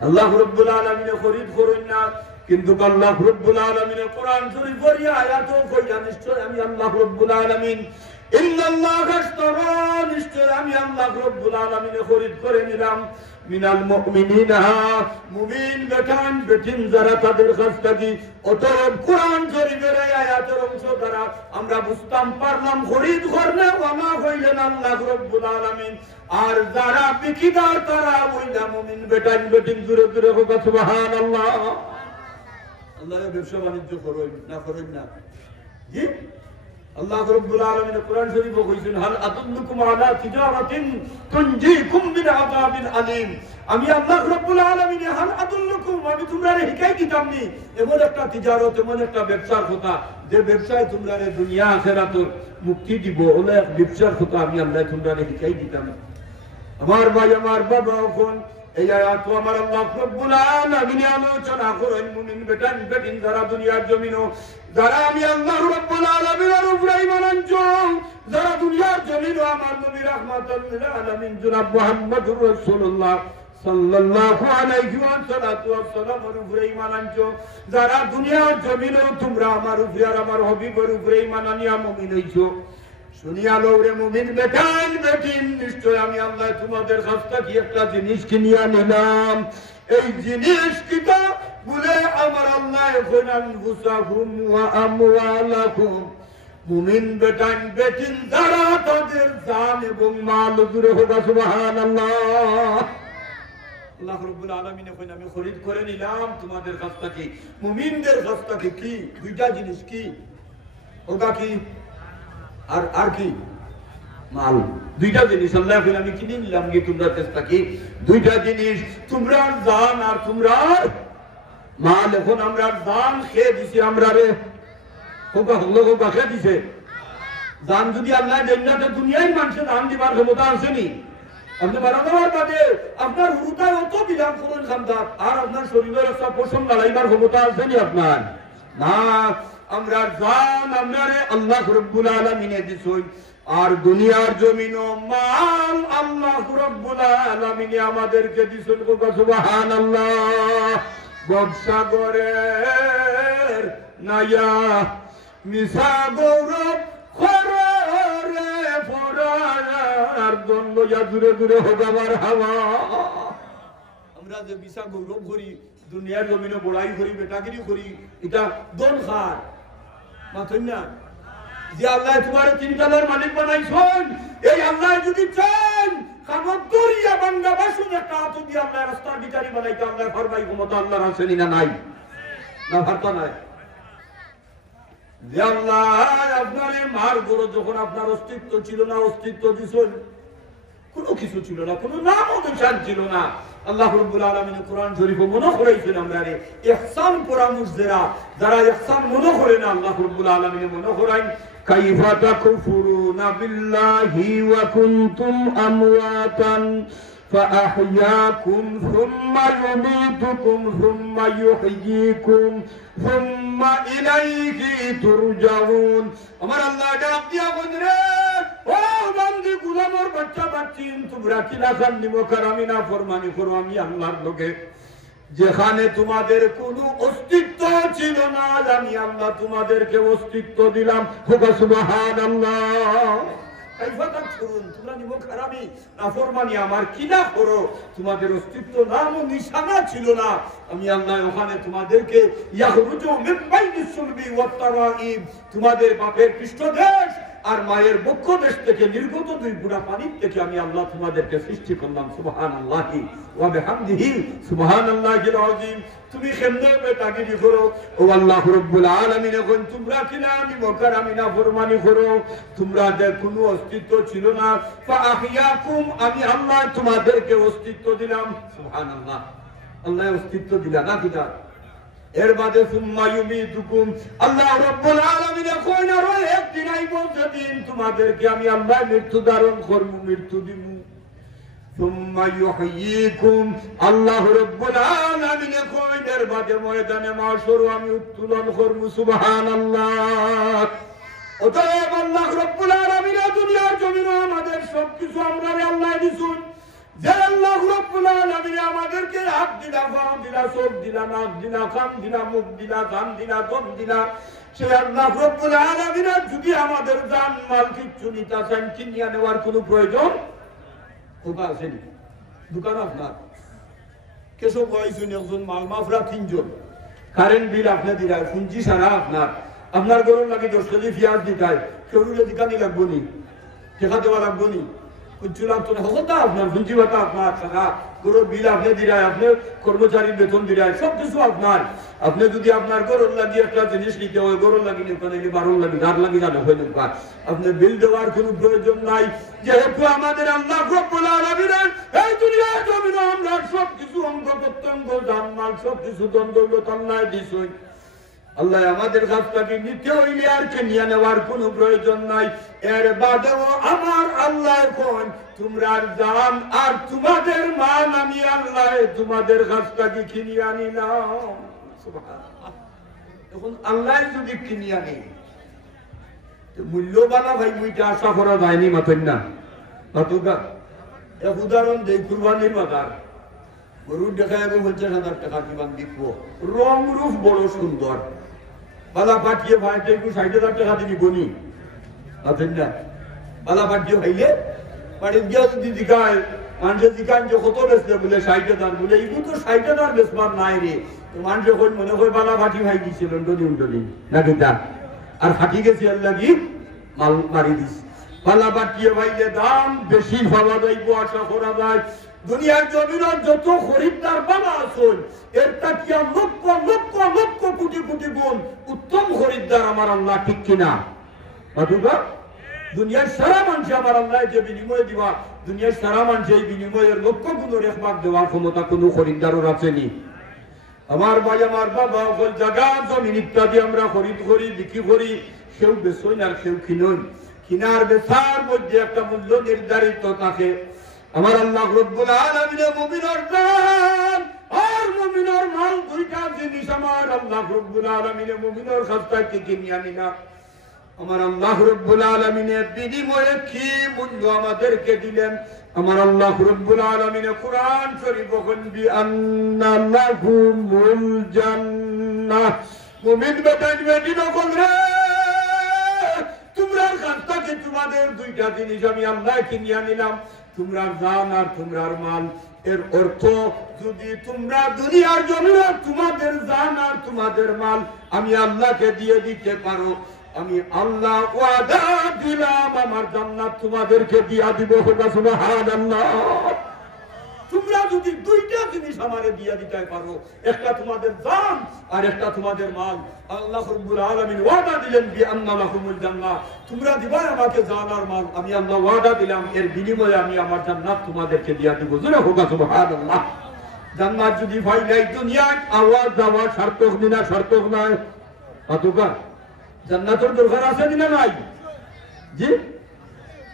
আল্লাহ রাব্বুল আলামিন খরিদ করেন না কিন্তু আল্লাহ রাব্বুল আলামিন কোরআন শরীফের আয়াতও কইয়া নিশ্চয় আমি আল্লাহ রাব্বুল আলামিন ইন্নাল্লাহা আশতারা নিশ্চয় আমি আল্লাহ রাব্বুল আলামিন খরিদ করে নিলাম মিনাল মুমিনিনা মুমিন বেটান বেটিন যারা তাদের কাছ থেকে অতএব কোরআন শরীফের আয়াতের অংশ দ্বারা আমরা বুঝতাম পারলাম খরিদ করলে ওমা হইলেন আল্লাহ রাব্বুল আলামিন আর যারা বিকিদার তারা হইলা মুমিন বেটান বেটিন জুরে জুরে হোক সুবহানাল্লাহ আল্লাহ ব্যবসা বাণিজ্য করেন না জি আল্লাহ রাব্বুল আলামিন কোরআন শরীফে কইছেন হাল আদুল্লুকুম আলা তিজারাতিন তুনজিকুম মিন আযাবিন আলীম আমি আল্লাহ রাব্বুল আলামিন হাল আদুল্লুকুম আমি তোমরা হিকাই দিতামনি এমন একটা তিজারত এমন একটা ব্যবসার কথা যে ব্যবসায় তোমরা দুনিয়া আখিরাতের মুক্তি দিব ওলা এক ব্যবসার কথা আমি আল্লাহ তোমরা হিকাই দিতাম আমার ভাই আমার বাবা কোন এই আয়াত আমার আল্লাহ রাব্বুল আলামিন আলোচনা করেন মুমিন বেটান বেটিন যারা দুনিয়ার জমিনও যারা আমি আল্লাহ রাব্বুল আলামিনের উপরে ঈমান আনছো যারা দুনিয়ার জমিনও আমার নবী রাহমাতুল লিল আলামিন জনাব মুহাম্মদুর রাসূলুল্লাহ সাল্লাল্লাহু আলাইহি ওয়াসাল্লাম এর উপরে ঈমান আনছো যারা দুনিয়ার জমিনও তোমরা আমার উপরে আর আমার হাবিবের উপরে ঈমান আনিয়া মুমিন হইছো শুনিয়া লওরে মুমিন বেটান বেটিন নিশ্চয় আমি আল্লাহ তোমাদের কাছ থেকে একটা জিনিস কিনিয়া নিলাম এই জিনিস কিটা বলে আমার আল্লাহ এখন আনফুসাকুম ওয়া আমওয়ালাকুম মুমিন বেটান বেটিন যারা তাদের জান এবং মাল জুড়ে হোক সুবহানাল্লাহ আল্লাহ রাব্বুল আলামিন এখন আমি খরিদ করে নিলাম তোমাদের কাছ থেকে মুমিনদের কাছ থেকে কি দুইটা জিনিস কি ওটা কি আর কি মাল দুইটা জিনিস আল্লাহ ফির আমি কিনে নিলাম কি তোমরা চেষ্টা কি দুইটা জিনিস তোমরা জান আর তোমরা মাল এখন আমরা জান খেয়ে দিছি আমরা রে হোকা হলো হোকা খেয়ে দিছে জান যদি আল্লাহ জান্নাতে দুনিয়ায় মানুষের জান দিবার ক্ষমতা আছে নি আপনি বারবার বাদে আপনার হুরুটা অত বিলাম করুন খামদার আর আপনার শরীরের একটা পোষণ লাগাইবার ক্ষমতা আছে নি আপনার না আমরা জান আমরারে আল্লাহ রাব্বুল আলামিনে দিছই আর দুনিয়ার জমিনও মাল আল্লাহ রাব্বুল আলামিনে আমাদেরকে দিছেন সুবহানাল্লাহ ব্যবসা গরের নাইয়া মিছা গৌরব খরে ফরার দ্বন্দ্ব যা দূরে দূরে হোগাবার হাওয়া আমরা যে মিছা গৌরব করি দুনিয়ার জমিনে বড়াই করি বেটাগিরি করি এটা দন খার মাথুন না যে আল্লাহ তোমার চিন্তার মালিক বানাইছেন এই আল্লাহ যদি চান কামতরিয়া বাংলা বাসুন একটা হাত দিয়ে আল্লাহ রাস্তার ভিখারি বানাইতে আল্লাহ ফরমাই ক্ষমতা আল্লাহর আছে না নাই না ভারতা নাই যে আল্লাহ আপনারে মার গড় যখন আপনার অস্তিত্ব ছিল না অস্তিত্ব দিছেন কোনো কিছু ছিল না কোনো নামও নিশান ছিল না আল্লাহ রাব্বুল আলামিন কোরআন শরীফে মনে করাইছেন আমরা রে ইহসান পরামর্শ যারা ইহসান মনে করে না আল্লাহ রাব্বুল আলামিন মনে করাইন কাইফা তাকফুরুনা বিল্লাহি ওয়া কুনতুম আমওয়াতান فأحياكم ثم يميتكم ثم يحييكم ثم إليه ترجعون আমার আল্লাহ ডাক দিয়া বন্ধুরে ও বান্দি গোলামের বাচ্চা বাচ্চিন তোমরা কি না জানি মুকারামি না ফরমানি করো আমি আল্লাহর লোকে যেখানে তোমাদের কোনো অস্তিত্ব ছিল না আমি আল্লাহ তোমাদেরকে অস্তিত্ব দিলাম সুবহানাল্লাহ কাইফা তাকফুরুন তোমরা নিমুখারামি নাফরমানি আমার কি না করো তোমাদের অস্তিত্ব নাম ও নিশানা ছিল না আমি আল্লাহ ওখানে তোমাদেরকে ইয়াখরুজু মিন বাইনিস সুলবি ওয়াত তারাইব তোমাদের বাপের পৃষ্ঠদেশ আর মায়ের বক্ষ দেশ থেকে নির্গত দুই বুড়া পানি থেকে আমি আল্লাহ তোমাদেরকে সৃষ্টি করলাম সুবহানাল্লাহি ওয়া বিহামদিহি সুবহানাল্লাহিল আযীম তুমি কেমনে বেটাগিরি করো ও আল্লাহ রাব্বুল আলামিন এখন তোমরা কিনা আমি মুকারামি না ফরমানি করো তোমরা যে কোনো অস্তিত্ব ছিল না ফাআহিয়াকুম আমি আল্লাহ তোমাদেরকে অস্তিত্ব দিলাম সুবহানাল্লাহ আল্লাহ অস্তিত্ব দিলা না দিলা এর বাদে সুম্মা ইউমিতুকুম আল্লাহ রাব্বুল আলামিন কইন আর একদিন আইব যেদিন তোমাদেরকে আমি আল্লাহ মৃত্যু ধারণ করব মৃত্যু দিব সুম্মা ইউহয়িকুম আল্লাহ রাব্বুল আলামিন কইন এর বাদে ময়দানে মাশর আমি উত্তোলন করব সুবহানাল্লাহ অতএব আল্লাহ রাব্বুল আলামিন দুনিয়ার জমিনে আমাদের সবকিছু আমরারে আল্লাহ দিছুন যে আল্লাহ রাব্বুল আলামিন আমাদেরকে হাত দিলা পা দিলা চোখ দিলা নাক দিলা কান দিলা মুখ দিলা কান দিলা দম দিলা সেই আল্লাহ রাব্বুল আলামিন যদি আমাদের জান মাল কিচ্ছু নিতে চান কিনিয়া নেওয়ার কোনো প্রয়োজন কোথা আছে নি দোকান আপনার কেসব বয়সুন একজন মাল মাফরা তিনজন কারেন্ট বিল আপনি দিলা পুঁজি সারা আপনার গরুর লাগে 10 কেজি পেঁয়াজ দিতাই কেউরে দোকানি লাগবো নি টাকা দেওয়া লাগবো নি কুচুলা তো হতো আপনার পুঁজি বাতা আপনার টাকা গরুর বিল আপনি দিলাই আপনি কর্মচারী বেতন দিলাই সব কিছু আপনার আপনি যদি আপনার গরুর লাগি একটা জিনিস নিতে হয় গরুর লাগি নিতে হলে 12 লাগি 4 লাগি জানো হয় না আপনি বিল দেওয়ার কোনো প্রয়োজন নাই যেহেতু আমাদের আল্লাহ রাব্বুল আলামিন এই দুনিয়ার জমিনে আমরা সব কিছু অঙ্গ প্রত্যঙ্গ জানমাল সব কিছু দণ্ডদৌলত আল্লাহ দিছেন আল্লাহ আমাদের কাছ থেকে নিতে হইলে আর কিনিয়া নেওয়ার কোনো প্রয়োজন নাই এর বাদেও আমার আল্লাহ কোন তোমরা জান আর তোমাদের মান আমি আল্লাহ তোমাদের কাছ থেকে কিনিয়া নিলাম সুবহানাল্লাহ এখন আল্লাহ যদি কিনিয়া নেই তো মূল্যবান ভাই মুইটা আশা করা যায়নি মাতেন না কতটা এক উদাহরণ দেই কুরবানির বাজার গরুর দেখা যাবে 50,000 টাকা কিমান বিকব রং রূপ বড় সুন্দর বালা পাঠিয়ে ভাইতে একটু 60,000 টাকা দিবি বনি আছেন না বালা পাঠিয়ে ভাইলে বাড়ি গিয়া যদি দিকায় মানুষের দিকান যে কত বেচলে বলে 60,000 বলে এগুলো তো 60,000 বেচবার নাই রে তো মানুষ যখন মনে হয় বালা পাঠি ভাই দিচ্ছে লন্ডনি না কিতা আর ফাটি গেছে আর লাগি মাল মারি দিস বালা পাঠিয়ে ভাইলে দাম বেশি ভাবা যাইব আশা করা যায় দুনিয়ার জমিনের যত খরিদ্দার বাবা আছেন এর তাকিয়া লক্ষ লক্ষ লক্ষ কোটি কোটি গুণ উত্তম খরিদ্দার আমার আল্লাহ ঠিক কিনা বাতুবা দুনিয়ার সারা মানুষ আমার আল্লাহ যে বিনিময় দিবা দুনিয়ার সারা মানুষ এই বিনিময়ের লক্ষ গুণের একবার দেওয়ার ক্ষমতা কোনো খরিদ্দারও আছেনি আমার ভাই আমার বাবা সকল জায়গা জমিন ইত্যাদি আমরা খরিদ করি বিক্রি করি কেউ বেচই আর কেউ কিনই কিনার বেচার মধ্যে একটা মূল্য নির্ধারিত থাকে আমার আল্লাহ রাব্বুল আলামিন মুমিনের জান আর মুমিনের মাল দুইটা জিনিস আমার আল্লাহ রাব্বুল আলামিন মুমিনের কাছ থেকে কিনিয়া নিনা আমার আল্লাহ রাব্বুল আলামিন বিনিময়ে কি মূল্য আমাদেরকে দিলেন আমার আল্লাহ রাব্বুল আলামিন কুরআন শরীফ বলেন বি আন্না লাহুমুল জান্নাহ মুমিন বেটি নকল রে তোমরা কাছ থেকে তোমাদের দুইটা জিনিস আমি আল্লাহ কিনিয়া নিলাম তোমরা জান আর তোমরার মাল এর অর্থ যদি তোমরা দুনিয়ার জন্য তোমাদের জান আর তোমাদের মাল আমি আল্লাহকে দিয়ে দিতে পারো আমি আল্লাহ ওয়াদা দিলাম আমার জান্নাত তোমাদেরকে দিয়া দিব সুবহানাল্লাহ তোমরা যদি দুইটা জিনিস আমারে দিয়া দিতে পারো একটা তোমাদের জান আর একটা তোমাদের মাল আল্লাহ রাব্বুল আলামিন ওয়াদা দিলেন বি আন্না লাহুমুল জান্নাহ তোমরা দিবা আমাকে জান আর মাল আমি আল্লাহ ওয়াদা দিলাম এর বিনিময়ে আমি আমার জান্নাত তোমাদেরকে দিয়া দিব জোরে হোক সুবহানাল্লাহ জান্নাত যদি ভাই নাই দুনিয়ায় আওয়াজ দেওয়া সার্থক দিনা সার্থক নয় অতঃপর জান্নাতের দরকার আছে দিনা নাই জি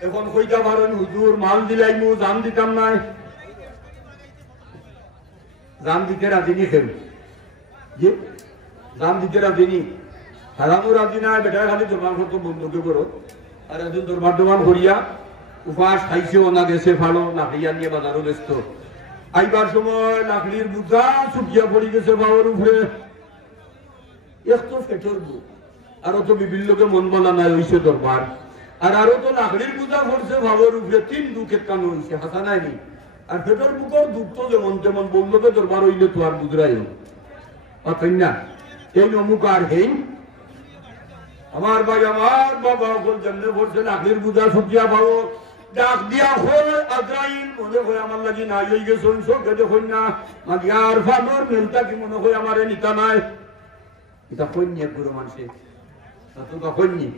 এখন কইতা পারেন হুজুর মাল দিলাইমু জান দিতাম নাই জান দিতে রাজিনি খেল জি জান দিতে রাজিনি হারামও রাজি না বেটা খালি দরবার করতো বন্ধুকে করো আর একদিন দরবার দোকান করিয়া উপাস খাইছেও না গেছে ভালো লাকড়িয়া নিয়ে বাজারও ব্যস্ত আইবার সময় লাকড়ির বুঝা ছুটিয়া পড়ি গেছে বাবার উপরে একটু ফেটর বুক আরো তো বিভিন্ন লোকে মন বলা নাই হইছে দরবার আর আরো তো লাকড়ির বুঝা পড়ছে বাবার উপরে 3 দুঃখের কান হইছে হাসা নাই নি আর ফেটর বুকর দুঃখ তো যেমন তেমন বললো তো দরবার হইলে তো আর বুঝরাই অতই না এই অমুক আর হেন আমার ভাই আমার বাবা বল জন্য পড়ছে লাকড়ির বুঝা ছুটিয়া পাবো ডাক দিয়া হয় আজরাইল মনে হয় আমার লাগি নাই হয়ে গেছে চোখে দেখুন না মাগিয়ার ফানোর মেলটা কি মনে হয় আমার নিতা নাই এটা কন্যা এক গুরু মানুষের তো কন্যি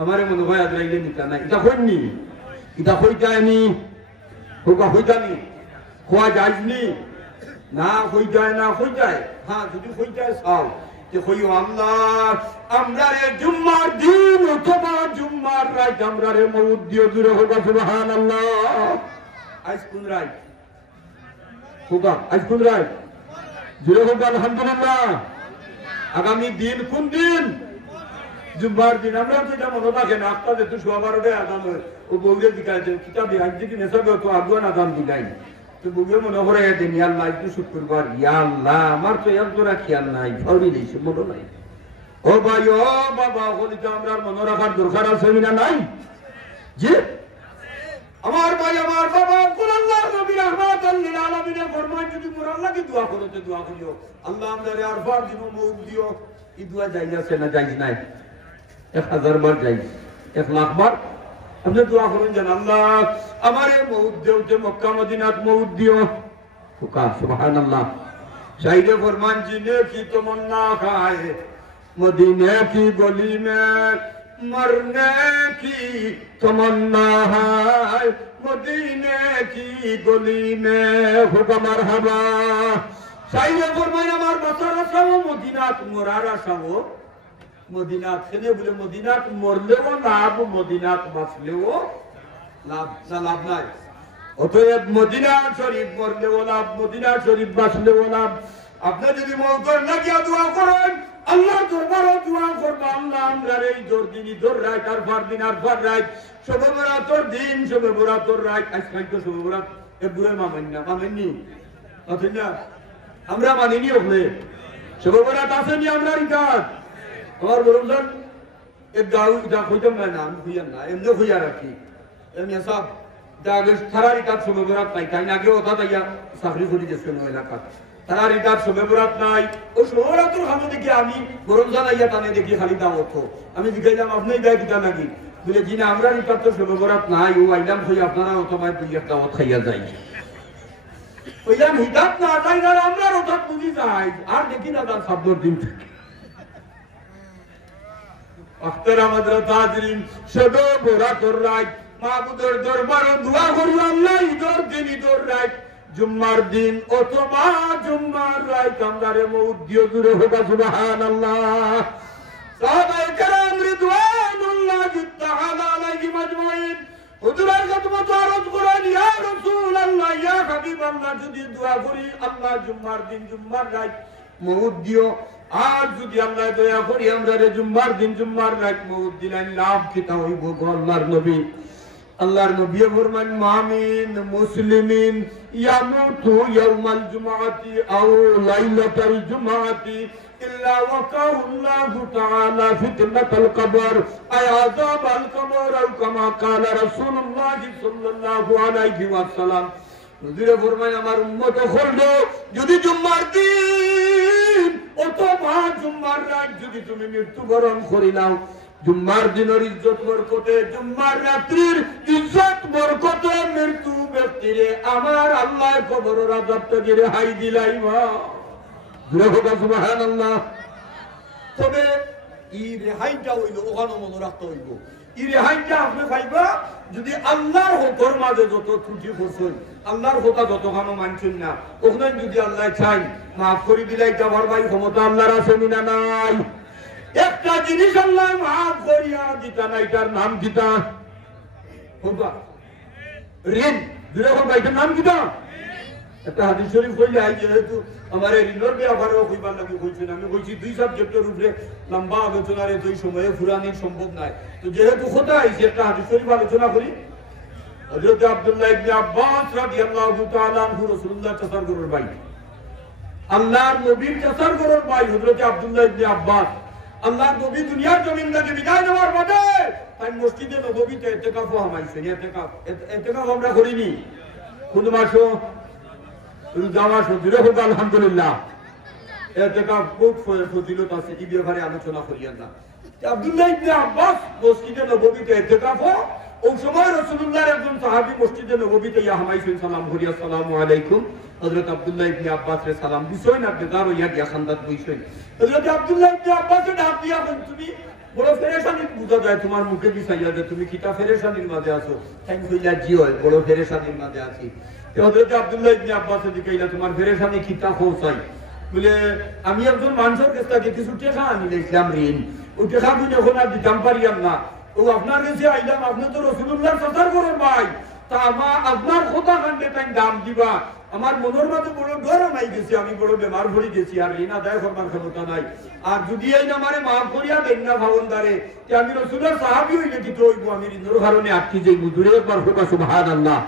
আমার মনে হয় আজরাইলে নিতা নাই এটা কন্যি এটা হইতানি হোকা হইতানি খোয়া যায়নি না হই যায় না হই যায়, হ্যাঁ যদি হই যায় চাও যে হইও আল্লাহ আমরা রে জুম্মার দিন অথবা জুম্মার রাত আমরা রে মউত দিও দূরে হোক সুবহানাল্লাহ। আজ কোন রাত হোক, আজ কোন রাত দূরে হোক আলহামদুলিল্লাহ। আগামী দিন কোন দিন? জুম্মার দিন। আমরা তো এটা মনে থাকে না, আপনার যেহেতু সোয়াবারোটে আদান হয় ও বউরে দিকাইছে কিতাব আজ যদি নেশাবে তো আগুয়ান আদান দিলাই তো বউরে মনে করে দিন আল্লাহ একটু শুক্রবার ইয়া আল্লাহ আমার তো একজোড়া খেয়াল নাই ধরি দিয়েছে মনে নাই। ও ভাই ও বাবা ওখানে তো আমরা মনে রাখার দরকার আছে না নাই? জি আমার ভাই আমার বাবা আল্লাহ নবী রাহমাতাল লিল আলামিনের ফরমান যদি মোর আল্লাহকে দোয়া করতে দোয়া করিও আল্লাহ আমাদের আরফার দিব মউত দিও। এই দোয়া জায়েজ আছে না জায়েজ নাই? 1000 বার জায়েজ, 1 লাখ বার আপনি দোয়া করুন যেন আল্লাহ আমারে মউত দিও, যে মক্কা মদিনাত মউত দিও। ফুকা সুবহানাল্লাহ। শাইরে ফরমান জিনে কি তমন্না খায় মদিনে কি গলি মে मरने की तमन्ना है मदीने की गली में होगा मरहबा। शायरे फरमाया আমার বাঁচার আশাও মদিনাত মরার আশাও মদিনাত খেলে বলে মদিনাত মরলেও লাভ মদিনাত বাঁচলেও লাভ না লাভ নাই। অতএব মদিনা শরীফ মরলেও লাভ মদিনা শরীফ বাঁচলেও লাভ। আপনি যদি মওতের লাগিয়া দোয়া করেন আল্লাহ দরবারে দোয়া করবা আল্লাহ আমরা এই দিনই দর রাত আর ফার দিন আর ফার রাত শবে বরাতর দিন শবে বরাতর রাত আজকাল তো শবে বরাত এ বুড়ে মানেননি আছে না? আমরা মানিনি ওখানে শবে বরাত আসেনি আমরা রিকাত আমার বলুন এক গাঁও যা কইতাম না আমি খুঁজান না এমনি খুঁজা রাখি এমনি সব আগে সারা রিকাত শবে বরাত নাই তাই আগে ওটা তাইয়া চাকরি করে দিয়েছে এলাকা তারা রিকাত শবে বরাত নাই ও শবে বরাতের খামে দেখি আমি গরম জানাইয়া টানে দেখি খালি দাওয়াত আমি জিজ্ঞাসলাম আপনি গায়ে দিতা নাকি বলে জি না আমরা রিকাত তো শবে বরাত নাই ও আইলাম হই আপনারা তোমায় দুই এক দাওয়াত খাইয়া যাই ওইলাম হিদাত না তাই না আমরা ওটা বুঝি যাই আর দেখি না তার সাবদর দিন থেকে আখতারাম হযরত হাজরিন শবে বরাতের রাত মাহবুবের দরবারে দোয়া করি আল্লাহ ঈদের দিন ঈদের রাত জুম্মার দিন অথবা জুম্মার রাত আমরারে মউত দিও দূরে হোক সুবহানাল্লাহ। সাহাবায়ে কেরাম রিদওয়ানুল্লাহি তাআলা আলাইহিম আজমাইন হুজুরের খিদমতে আরজ করেন ইয়া রাসূলুল্লাহ ইয়া হাবিবাল্লাহ যদি দোয়া করি আল্লাহ জুম্মার দিন জুম্মার রাত মউত দিও আর যদি আল্লাহ দয়া করি আমরারে জুম্মার দিন জুম্মার রাত মউত দিলেন লাভ কি তা হইব গো আল্লাহর নবী। আল্লাহর নবী ফরমান মামিন মুসলিমিন ইয়ামুতু ইয়াউমাল জুমআতি আও লাইলাতাল জুমআতি ইল্লা ওয়াকাহু আল্লাহু তাআলা ফিতনাতাল কবর আয় আযাবাল কবর আও কামা ক্বালা রাসূলুল্লাহ সাল্লাল্লাহু আলাইহি ওয়াসাল্লাম। হুজুরে ফরমান আমার উম্মত হলো যদি জুম্মার দিন অথবা জুম্মার রাত যদি তুমি মৃত্যুবরণ করিলাও জুম্মার দিনের ইজ্জত বরকতে জুম্মার রাত্রির ইজ্জত বরকতে মৃত্যু ব্যক্তিরে আমার আল্লাহ কবরের আযাব থেকে রেহাই দিলাইবা জোরে বলো সুবহানাল্লাহ। তবে এই রেহাইটা হইল ওখানে মনে রাখতে হইব এই রেহাইটা আপনি পাইবা যদি আল্লাহর হুকুম মাঝে যত ত্রুটি করছেন আল্লাহর কথা যতখানো মানছেন না ওখানে যদি আল্লাহ চাই মাফ করে দিলাই যাবার ভাই ক্ষমতা আল্লাহর আছে না নাই? একটা জিনিস আল্লাহ মাফ করিয়া দিতা না এটার নাম দিতা ঋণ দুরকম এটার নাম দিতা। একটা হাদিস শরীফ কইলে যেহেতু আমার ঋণের ব্যাপারেও কইবার লাগে কইছেন আমি কইছি দুই সাবজেক্টের উপরে লম্বা আলোচনার দুই সময়ে ফুরানি সম্ভব নাই তো যেহেতু কথা আইছে একটা হাদিস শরীফ আলোচনা করি। হযরত আব্দুল্লাহ ইবনে আব্বাস রাদিয়াল্লাহু তাআলা আনহু রাসূলুল্লাহ চাচার ঘরের ভাই আল্লাহর নবীর চাচার ঘরের ভাই হযরত আব্দুল্লাহ ইবনে আব্বাস আল্লাহ নবী দুনিয়ার জমিন থেকে বিদায় নেওয়ার পরে তাই মসজিদে নববীতে ইতিকাফ হামাইছেন। ইতিকাফ আমরা করিনি কোন মাসও রোজা মাস জুড়ে হোক আলহামদুলিল্লাহ ইতিকাফ বহুত ফজিলত আছে এই ব্যাপারে আলোচনা করিয়া না। আব্দুল্লাহ ইবনে আব্বাস মসজিদে নববীতে ইতিকাফ ওই সময় রাসূলুল্লাহর একজন সাহাবী মসজিদে নববীতে ইয়া হামাইছেন সালাম করিয়া আসসালামু আলাইকুম হযরত আব্দুল্লাহ ইবনে আব্বাস রে সালাম দিছেন আর বেদার ইয়া দিয়া খান্দাত বইছেন। হযরত আব্দুল্লাহ ইবনে আব্বাস ডাক দিয়া বলেন তুমি বড় ফেরেশানি বুঝা যায় তোমার মুখে কি চাইয়া যে তুমি কিতা ফেরেশানির মাঝে আছো তাই কইলা জি হয় বড় ফেরেশানির মাঝে আছি। হযরত আব্দুল্লাহ ইবনে আব্বাসের দিকে ইলা তোমার পেরেশানি কিতা পৌঁছাই বলে আমি একজন মানুষের কাছ থেকে কিছু টাকা আনি দেখলাম ঋণ ওই টাকা আমি যখন আর দিতাম পারিয়াম না ও আপনার কাছে আইলাম আপনি তো রাসূলুল্লাহ সরকার করেন ভাই তা আপনার কথা কাণ্ডে তাই দাম দিবা আমার মনের মাঝে বড় ডর নাই গেছে আমি বড় বেমার পড়ে গেছি আর ঋণ আদায় করবার ক্ষমতা নাই আর যদি এই আমারে মাফ করিয়া দেন না ভাবনদারে যে আমি রাসূলের সাহাবী হইলে কি তো হইব আমি ঋণের কারণে আটকে যাইব দূরে একবার হোক সুবহানাল্লাহ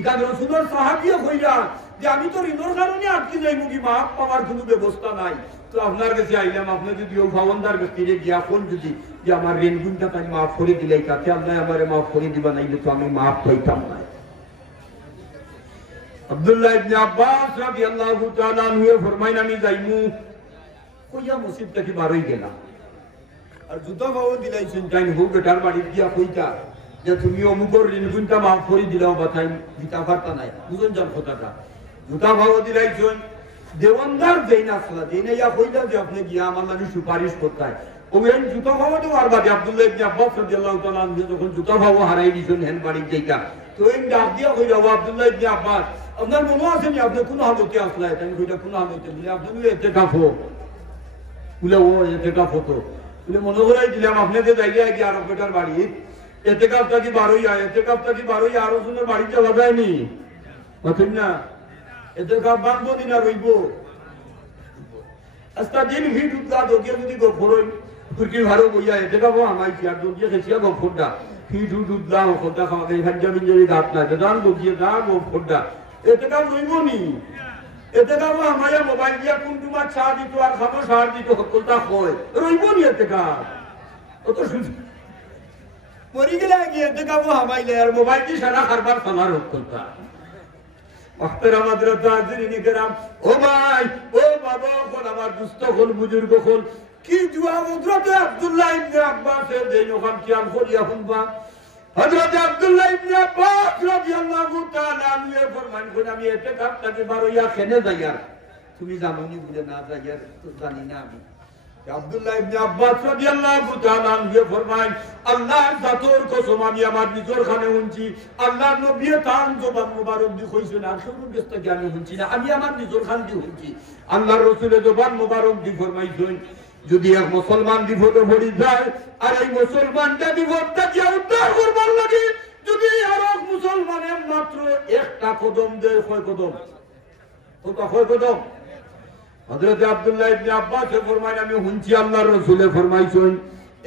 ইকান রাসূলের সাহাবী হইলা যে আমি তো ঋণের কারণে আটকে যাইব কি মাফ পাওয়ার কোনো ব্যবস্থা নাই তো আপনার কাছে আইলাম আপনি যদি ও ভাবনদার ব্যক্তিরে গিয়া কোন যদি যে আমার ঋণ গুণটা তাই মাফ করে দিলে তাতে আল্লাহ আমারে মাফ করে দিবা নাইলে তো আমি মাফ পাইতাম না আব্দুল্লাহ ইবনে আব্বাস রাদিয়াল্লাহু তাআলা আনহু ফরমাইন আমি যাইমু কইয়া মসজিদ থেকে বারই গেলাম আর জুতা বাও দিলাইছেন তাই হো বেটার বাড়ি গিয়া কইতা যে তুমি অমুকর ঋণ গুণটা মাফ করে দিলাও বাতাই দিতা পারতা নাই বুঝুন জান কথাটা জুতা বাও দিলাইছেন দেওয়ানদার দেই না সালা দেই না ইয়া কইতা যে আপনি গিয়া আমার লাগি সুপারিশ করতাই ওই জুতা বাও তো আর বাদে আব্দুল্লাহ ইবনে আব্বাস রাদিয়াল্লাহু তাআলা আনহু যখন জুতা বাও হারাই দিছেন হেন বাড়ি যাইতা তো এই ডাক দিয়া কইরা আব্দুল্লাহ ইবনে আব্বাস আপনার মনে আছে নি আপনি কোন হালতে আসলে তাই কইটা কোন হালতে বলে আপনি এতে কাফো বলে ও এতে কাফো তো বলে মনে করাই দিলাম আপনি যে যাইয়া কি আর বেটার বাড়ি এতে কাপটা কি 12ই আয় এতে কাপটা কি 12ই আর ওজনের বাড়ি যাওয়া যায়নি বুঝছেন না এতে কাপ বাঁধবো দিনা রইব আস্তা দিন হিট উঠা দোকিয়া যদি গো ফরই কুরকি ভারো বইয়া এতে কাপও আমাই কি আর দোকিয়া খেছিয়া গো ফোড়া হিট উঠা ও ফোড়া খাওয়া এই হাজ্জা বিঞ্জরি দাঁত না দাঁত দোকিয়া দা গো ফোড়া এতে কাপ রইব নি এতে কাপ আমায়া মোবাইল দিয়া কুন্টুমা চা দিত আর খাবো সার দিত সকলটা হয় রইব নি এতে কাপ অত মরি গেলে গিয়ে এতে কাপ হামাইলে আর মোবাইল দিয়ে সারা কারবার সালার সকলটা আখতার আমাদের হাজিরিন کرام ও ভাই ও বাবা কোন আমার দুস্থ কোন বুজুর্গ কোন কি দুয়া হযরত আব্দুল্লাহ ইবনে আব্বাসের দেন ওখান খেয়াল করিয়া শুনবা হযরত আব্দুল্লাহ ইবনে আব্বাস রাদিয়াল্লাহু তাআলা আনহু ফরমান কোন আমি এতে কাপটাকে বারইয়া খেনে যাইয়ার তুমি জানোনি বলে না যাইয়ার তো জানি না আমি আব্দুল্লাহ ইবনে আব্বাস রাদিয়াল্লাহু তাআলা আনহু ফরমান আল্লাহর জাতর কসম আমি আমার নিজের কানে শুনছি আল্লাহর নবী তান জবান মোবারক দি কইছেন আর শুরু ব্যস্ত জ্ঞান শুনছি না আমি আমার নিজের কান দি শুনছি আল্লাহর রাসূলের জবান মোবারক দি ফরমাইছেন যদি এক মুসলমান বিপদে পড়ি যায় আর এই মুসলমানটা বিপদটা কি উদ্ধার করবার লাগে যদি আর এক মুসলমানের মাত্র একটা কদম দেয় কয় কদম ওটা কয় কদম হযরত আব্দুল্লাহ ইবনে আব্বাস ফরমায় আমি শুনছি আল্লাহর রাসূলে ফরমাইছেন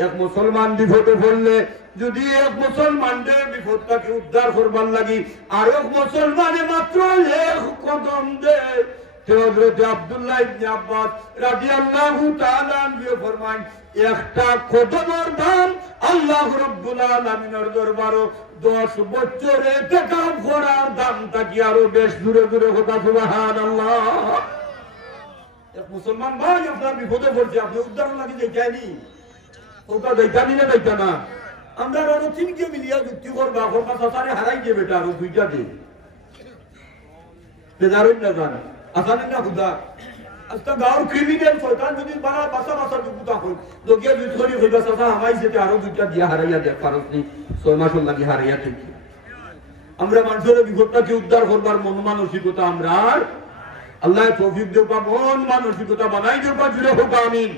এক মুসলমান বিপদে পড়লে যদি এক মুসলমানদের বিপদটাকে উদ্ধার করবার লাগি আর এক মুসলমানে মাত্র এক কদম দেয় হযরত আব্দুল্লাহ ইবনে আব্বাস রাদিয়াল্লাহু তাআলা আনহু ফরমান একটা কদমের দাম আল্লাহ রাব্বুল আলামিনের দরবারে 10 বছরে ইতিকাফ করার দামটা কি আরো বেশ দূরে দূরে কথা সুবহানাল্লাহ এক মুসলমান ভাই আপনার বিপদে পড়ছে আপনি উদ্ধার লাগি যাইনি ওটা যাইতানি না যাইতা না আমরা আরো তিনকে মিলিয়া যুক্তি করবা করবা সাসারে হারাই দিয়ে বেটা আরো দুইটা দিন বেজারুন না জানা আসানে না খুদা আজটা গাঁর ক্রিমিনাল শয়তান যদি বানা বাসা বাসা দুটা কই লোকিয়া যুদ্ধ করি হইবা সাসা হামাই যেতে আরো দুইটা দিয়া হারাইয়া দে পারসনি 6 মাস লাগি হারাইয়া ঠিক আমরা মানুষের বিপদটাকে উদ্ধার করবার মন মানসিকতা আমরা আল্লাহ তৌফিক দেব মন মানসিকতা বানাই দেব জুড়ে হোক আমিন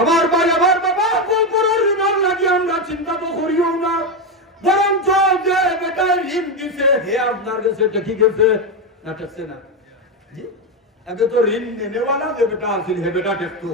আমার ভাই আমার বাবা কোন পরের ঋণ লাগি আমরা চিন্তা তো করিও না বরং যে বেটা ঋণ দিছে হে আপনার কাছে কি গেছে না টেকছে না জি আগে তো ঋণ নেনেওয়ালা যে বেটা আছিল হে বেটা টেকতো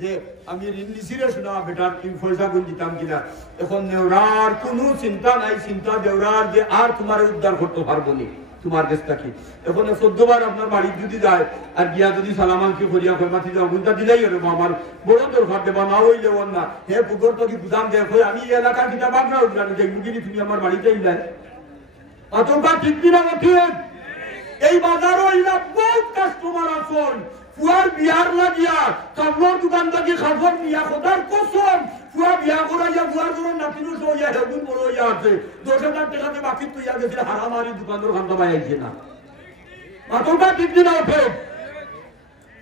যে আমি ঋণ নিছিরে শোনা বেটার কি পয়সা গুণ দিতাম কিনা এখন নেওরার কোনো চিন্তা নাই চিন্তা দেওরার যে আর তোমার উদ্ধার করতে পারবো নি তোমার দেশটা কি এখন 14 বার আপনার বাড়ি যদি যায় আর গিয়া যদি সালামানকে করিয়া ফরমাতি যাও গুণটা দিলাই রে আমার বড় দরকার দেবা না হইলে না হে পুকুর তো কি গুদাম দেখ আমি এই এলাকার কিটা বাগনা উঠলাম যে মুগিনি তুমি আমার বাড়িতে ইলাই আতঙ্কা ঠিক দিনা ঠিক এই বাজারও ইলা বহুত কাস্টমার আছেন ফুয়ার বিয়ার লাগিয়া কাপড় দোকান থেকে খাবার নিয়া খোদার কসম ফুয়া বিয়া করাইয়া ফুয়ার করে নাতিনো সইয়া হেগুন বড় হইয়া আছে 10,000 টাকাতে বাকি তুইয়া গেছে হারামারি দোকানের খান্দা বাইছে না আতঙ্কা ঠিক দিনা ওঠে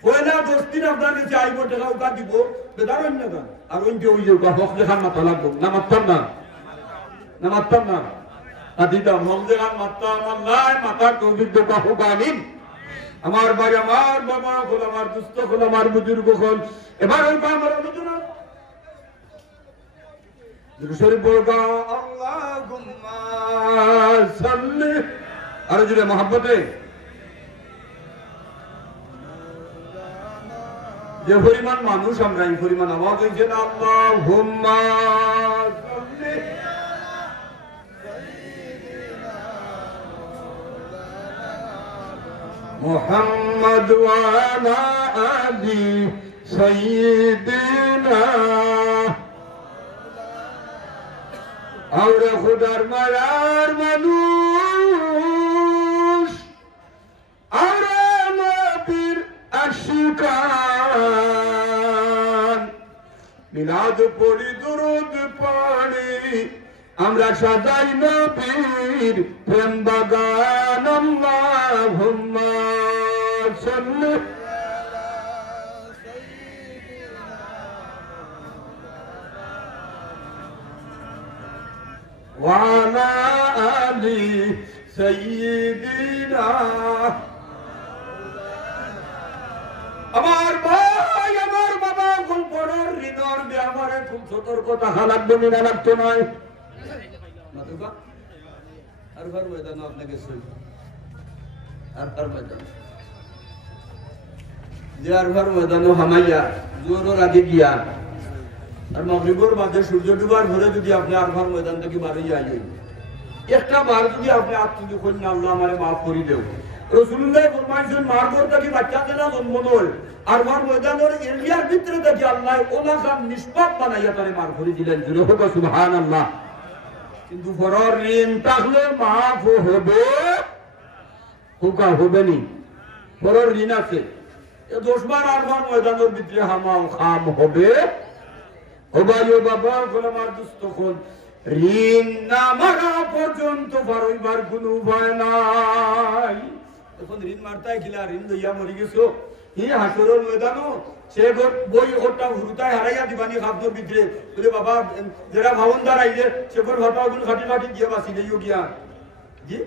পয়লা 10 দিন আপনার কাছে আইব টাকা উকা দিব বেদারন না আর ওই যে ওই যে হক লেখার মাথা লাগবো না মারতাম না আদিদা মমদেগান মাত্তা আমার লাই মাতা তৌফিক দে বাহু গালিন আমার ভাই আমার বাবা হল আমার দুস্থ হল আমার বুজুর্গ হল এবার ওই আমার আলোচনা শরীফ বলগা আল্লাহুম্মা সাল্লি আর জুড়ে মহব্বতে যে পরিমাণ মানুষ আমরা এই পরিমাণ আওয়াজ হয়েছে না আল্লাহুম্মা সাল্লি মুহাম্মদ ওয়া আলা আলি সাইয়্যিদিনা আওরে খুদার মায়ার মানুষ আওরে নবীর আশিকান মিলাদ পড়ি দুরূদ পড়ি আমরা সাজাই নবীর প্রেম বাগান আল্লাহুম্মা সাল্লি ওয়ালা আলি সাইয়্যিদিনা আমার ভাই আমার বাবা কোন পড়ার ঋণর ব্যাপারে খুব সতর্কতা লাগবে না লাগতো নয় মাতুবা আর ভার ময়দান আপনাকে শুন আর ময়দান যে আর ভার ময়দান হামাইয়া জোর আগে গিয়া আর মাগরিবের বাদে সূর্য ডুবার ভরে যদি আপনি আরফার ময়দান থেকে বাড়ি যাই একটা বার যদি আপনি আত্মীয় করেন না আল্লাহ আমারে মাফ করে দেও রাসূলুল্লাহ ফরমাইছেন মারবর থেকে বাচ্চা দেনা জন্ম নয় আরফার ময়দানের এরিয়ার ভিতরে দেখি আল্লাহ ওলা খান নিষ্পাপ বানাইয়া তারে মার করে দিলেন জুরে হোক সুবহানাল্লাহ কিন্তু ফরর ঋণ তাহলে মাফ হবে হুকা হবে নি ফরর ঋণ আছে এ 10 বার আরফার ময়দানের ভিতরে হামাও খাম হবে ও ভাই ও বাবা কোন আমার দুস্থ কোন ঋণ না মারা পর্যন্ত বারবার কোনো উপায় নাই এখন ঋণ মারতাই কিলা ঋণ দইয়া মরি গেছো ই হাসরের ময়দানো সে বই ওটা হুরুতায় হারাইয়া দিবানি খাদ্যর ভিতরে বলে বাবা যারা ভাবনদার আইলে সে পর ভাতাগুলো খাটি খাটি দিয়ে বাসি দেইও গিয়া জি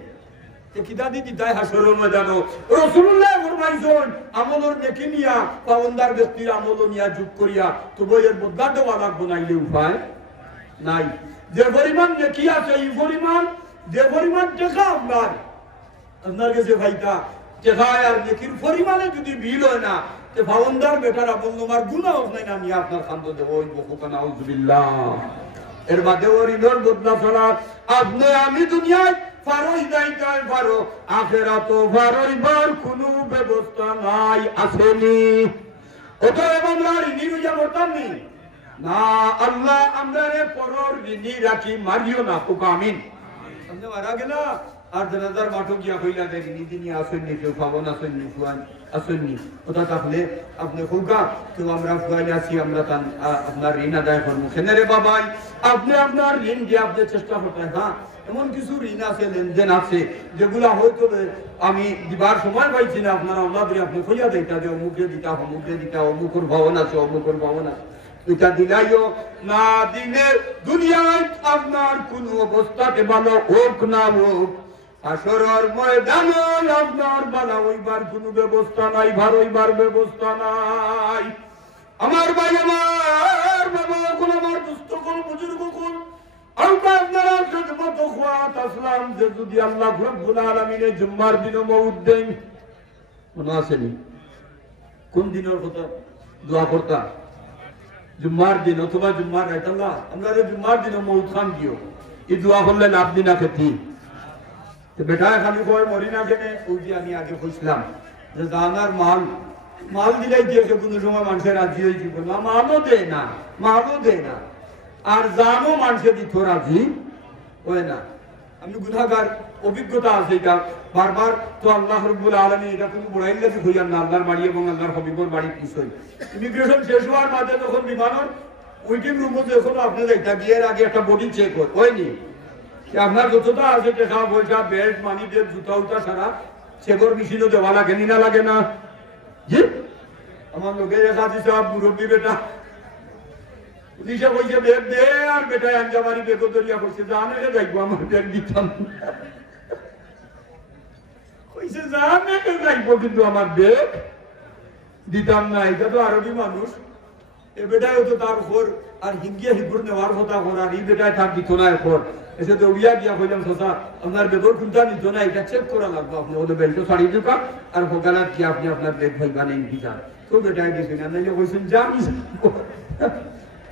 কিতা দি দিতাই হাসরের ময়দানো রাসূলুল্লাহ ফরমাইছেন আমলর নেকি নিয়া পাওনদার ব্যক্তির আমল নিয়া যোগ করিয়া তবে এর বদলা দেওয়া লাগবে নাইলে উপায় নাই যে পরিমাণ নেকি আছে এই পরিমাণ যে পরিমাণ টাকা আপনার কাছে ভাইটা টাকা আর নেকির পরিমাণে যদি বিল হয় না তে পাওনদার বেটার আমল তোমার গুনাহ নাই না নিয়া আপনার খান্দো দেব ওই বকুকা নাউযুবিল্লাহ এর বাদে ওর ইনর বদলা ছাড়া আপনি আমি দুনিয়ায় ফারোই দাইতাই ফারো আখিরাতও ফারোইবার কোনো ব্যবস্থা নাই আসেনি অতএব আমরা ঋণী রোজা করতাম নি না আল্লাহ আমরারে পরর ঋণী রাখি মারিও না পোকা আমিন আপনি মারা গেলা আর জানাজার মাঠো গিয়া কইলা যে ঋণী দিনই আসেননি কেউ পাবন আসেননি ফুয়ান আসেননি ওটা তাহলে আপনি হোগা কেউ আমরা ফুয়াইলে আসি আমরা আপনার ঋণ আদায় করবো কেন রে বাবাই আপনি আপনার ঋণ দিয়ে আপনি চেষ্টা করতেন হ্যাঁ এমন কিছু ঋণ আছে লেনদেন আছে যেগুলা হয়তো আমি দিবার সময় পাইছি না আপনারা ওনাদের আপনি কইয়া দিতা যে অমুকে দিতা অমুকর ভবন আছে অমুকর ভবন আছে এটা দিলাইও না দিলে দুনিয়ায় আপনার কোন অবস্থাতে ভালো হোক না হোক আসরের ময়দানে আপনার বালা হইবার কোন ব্যবস্থা নাই ভার হইবার ব্যবস্থা নাই আমার ভাই আমার বাবা কোন আমার দুস্থ কোন বুজুর্গ কোন আপনারা খেদমত খোয়াত আসলাম যে যদি আল্লাহ রব্বুল আলামিনের জুম্মার দিনে মউত দেন মনে আসেনি কোন দিনের কথা দোয়া করতা জুম্মার দিন অথবা জুম্মার রাত আল্লাহ আমরা জুম্মার দিনে মউত খান দিও এই দোয়া করলেন আপনি না খেতি তো বেটা খালি কয় মরি না কেনে ওই যে আমি আগে কইছিলাম যে জানার মাল দিলাই দিয়ে কোনো সময় মানুষের রাজি হয়ে জীবন না মালও দেয় না আর জানো মানুষের দিত রাজি হয় না আমি গুনাহগার অভিজ্ঞতা আছে এটা বারবার তো আল্লাহ রাব্বুল আলামিন এটা কোনো বড়াইল লাগি হইয়ার না আল্লাহর বাড়ি এবং আল্লাহর হাবিবের বাড়ি বিষয় ইমিগ্রেশন শেষ হওয়ার মাঝে যখন বিমানের ওয়েটিং রুমে যখন আপনি যাইতা গিয়ে আগে একটা বডি চেক হয়নি আপনার যতটা আছে টাকা পয়সা বেল্ট মানি বেল্ট জুতা উতা সারা চেকর মেশিনও দেওয়া লাগে না লাগে না জি আমার লোকের দেখা দিছে মুরব্বী বেটা পুলিশে কইছে ব্যাগ দে, আর বেটায় আঞ্জামারি বেগ দরিয়া করছে জানে যাইবো আমার ব্যাগ দিতাম কইছে জানে যাইবো কিন্তু আমার ব্যাগ দিতাম না। এটা তো আরবি মানুষ, এ বেটায় তো তার উপর আর হিঙ্গিয়া হিপুর নেওয়ার কথা কর, আর এই বেটায় তার দিত না এখন এসে দৌড়িয়া গিয়া কইলাম সোসা আপনার বেগর কোনটা নিত না, এটা চেক করা লাগবে, আপনি ওদের বেল্ট ছাড়িয়ে দিকা আর হোকালাত কি আপনি আপনার বেগ ভাইবা নেন দিতাম। তো বেটায় দিছে না, নাইলে কইছেন যান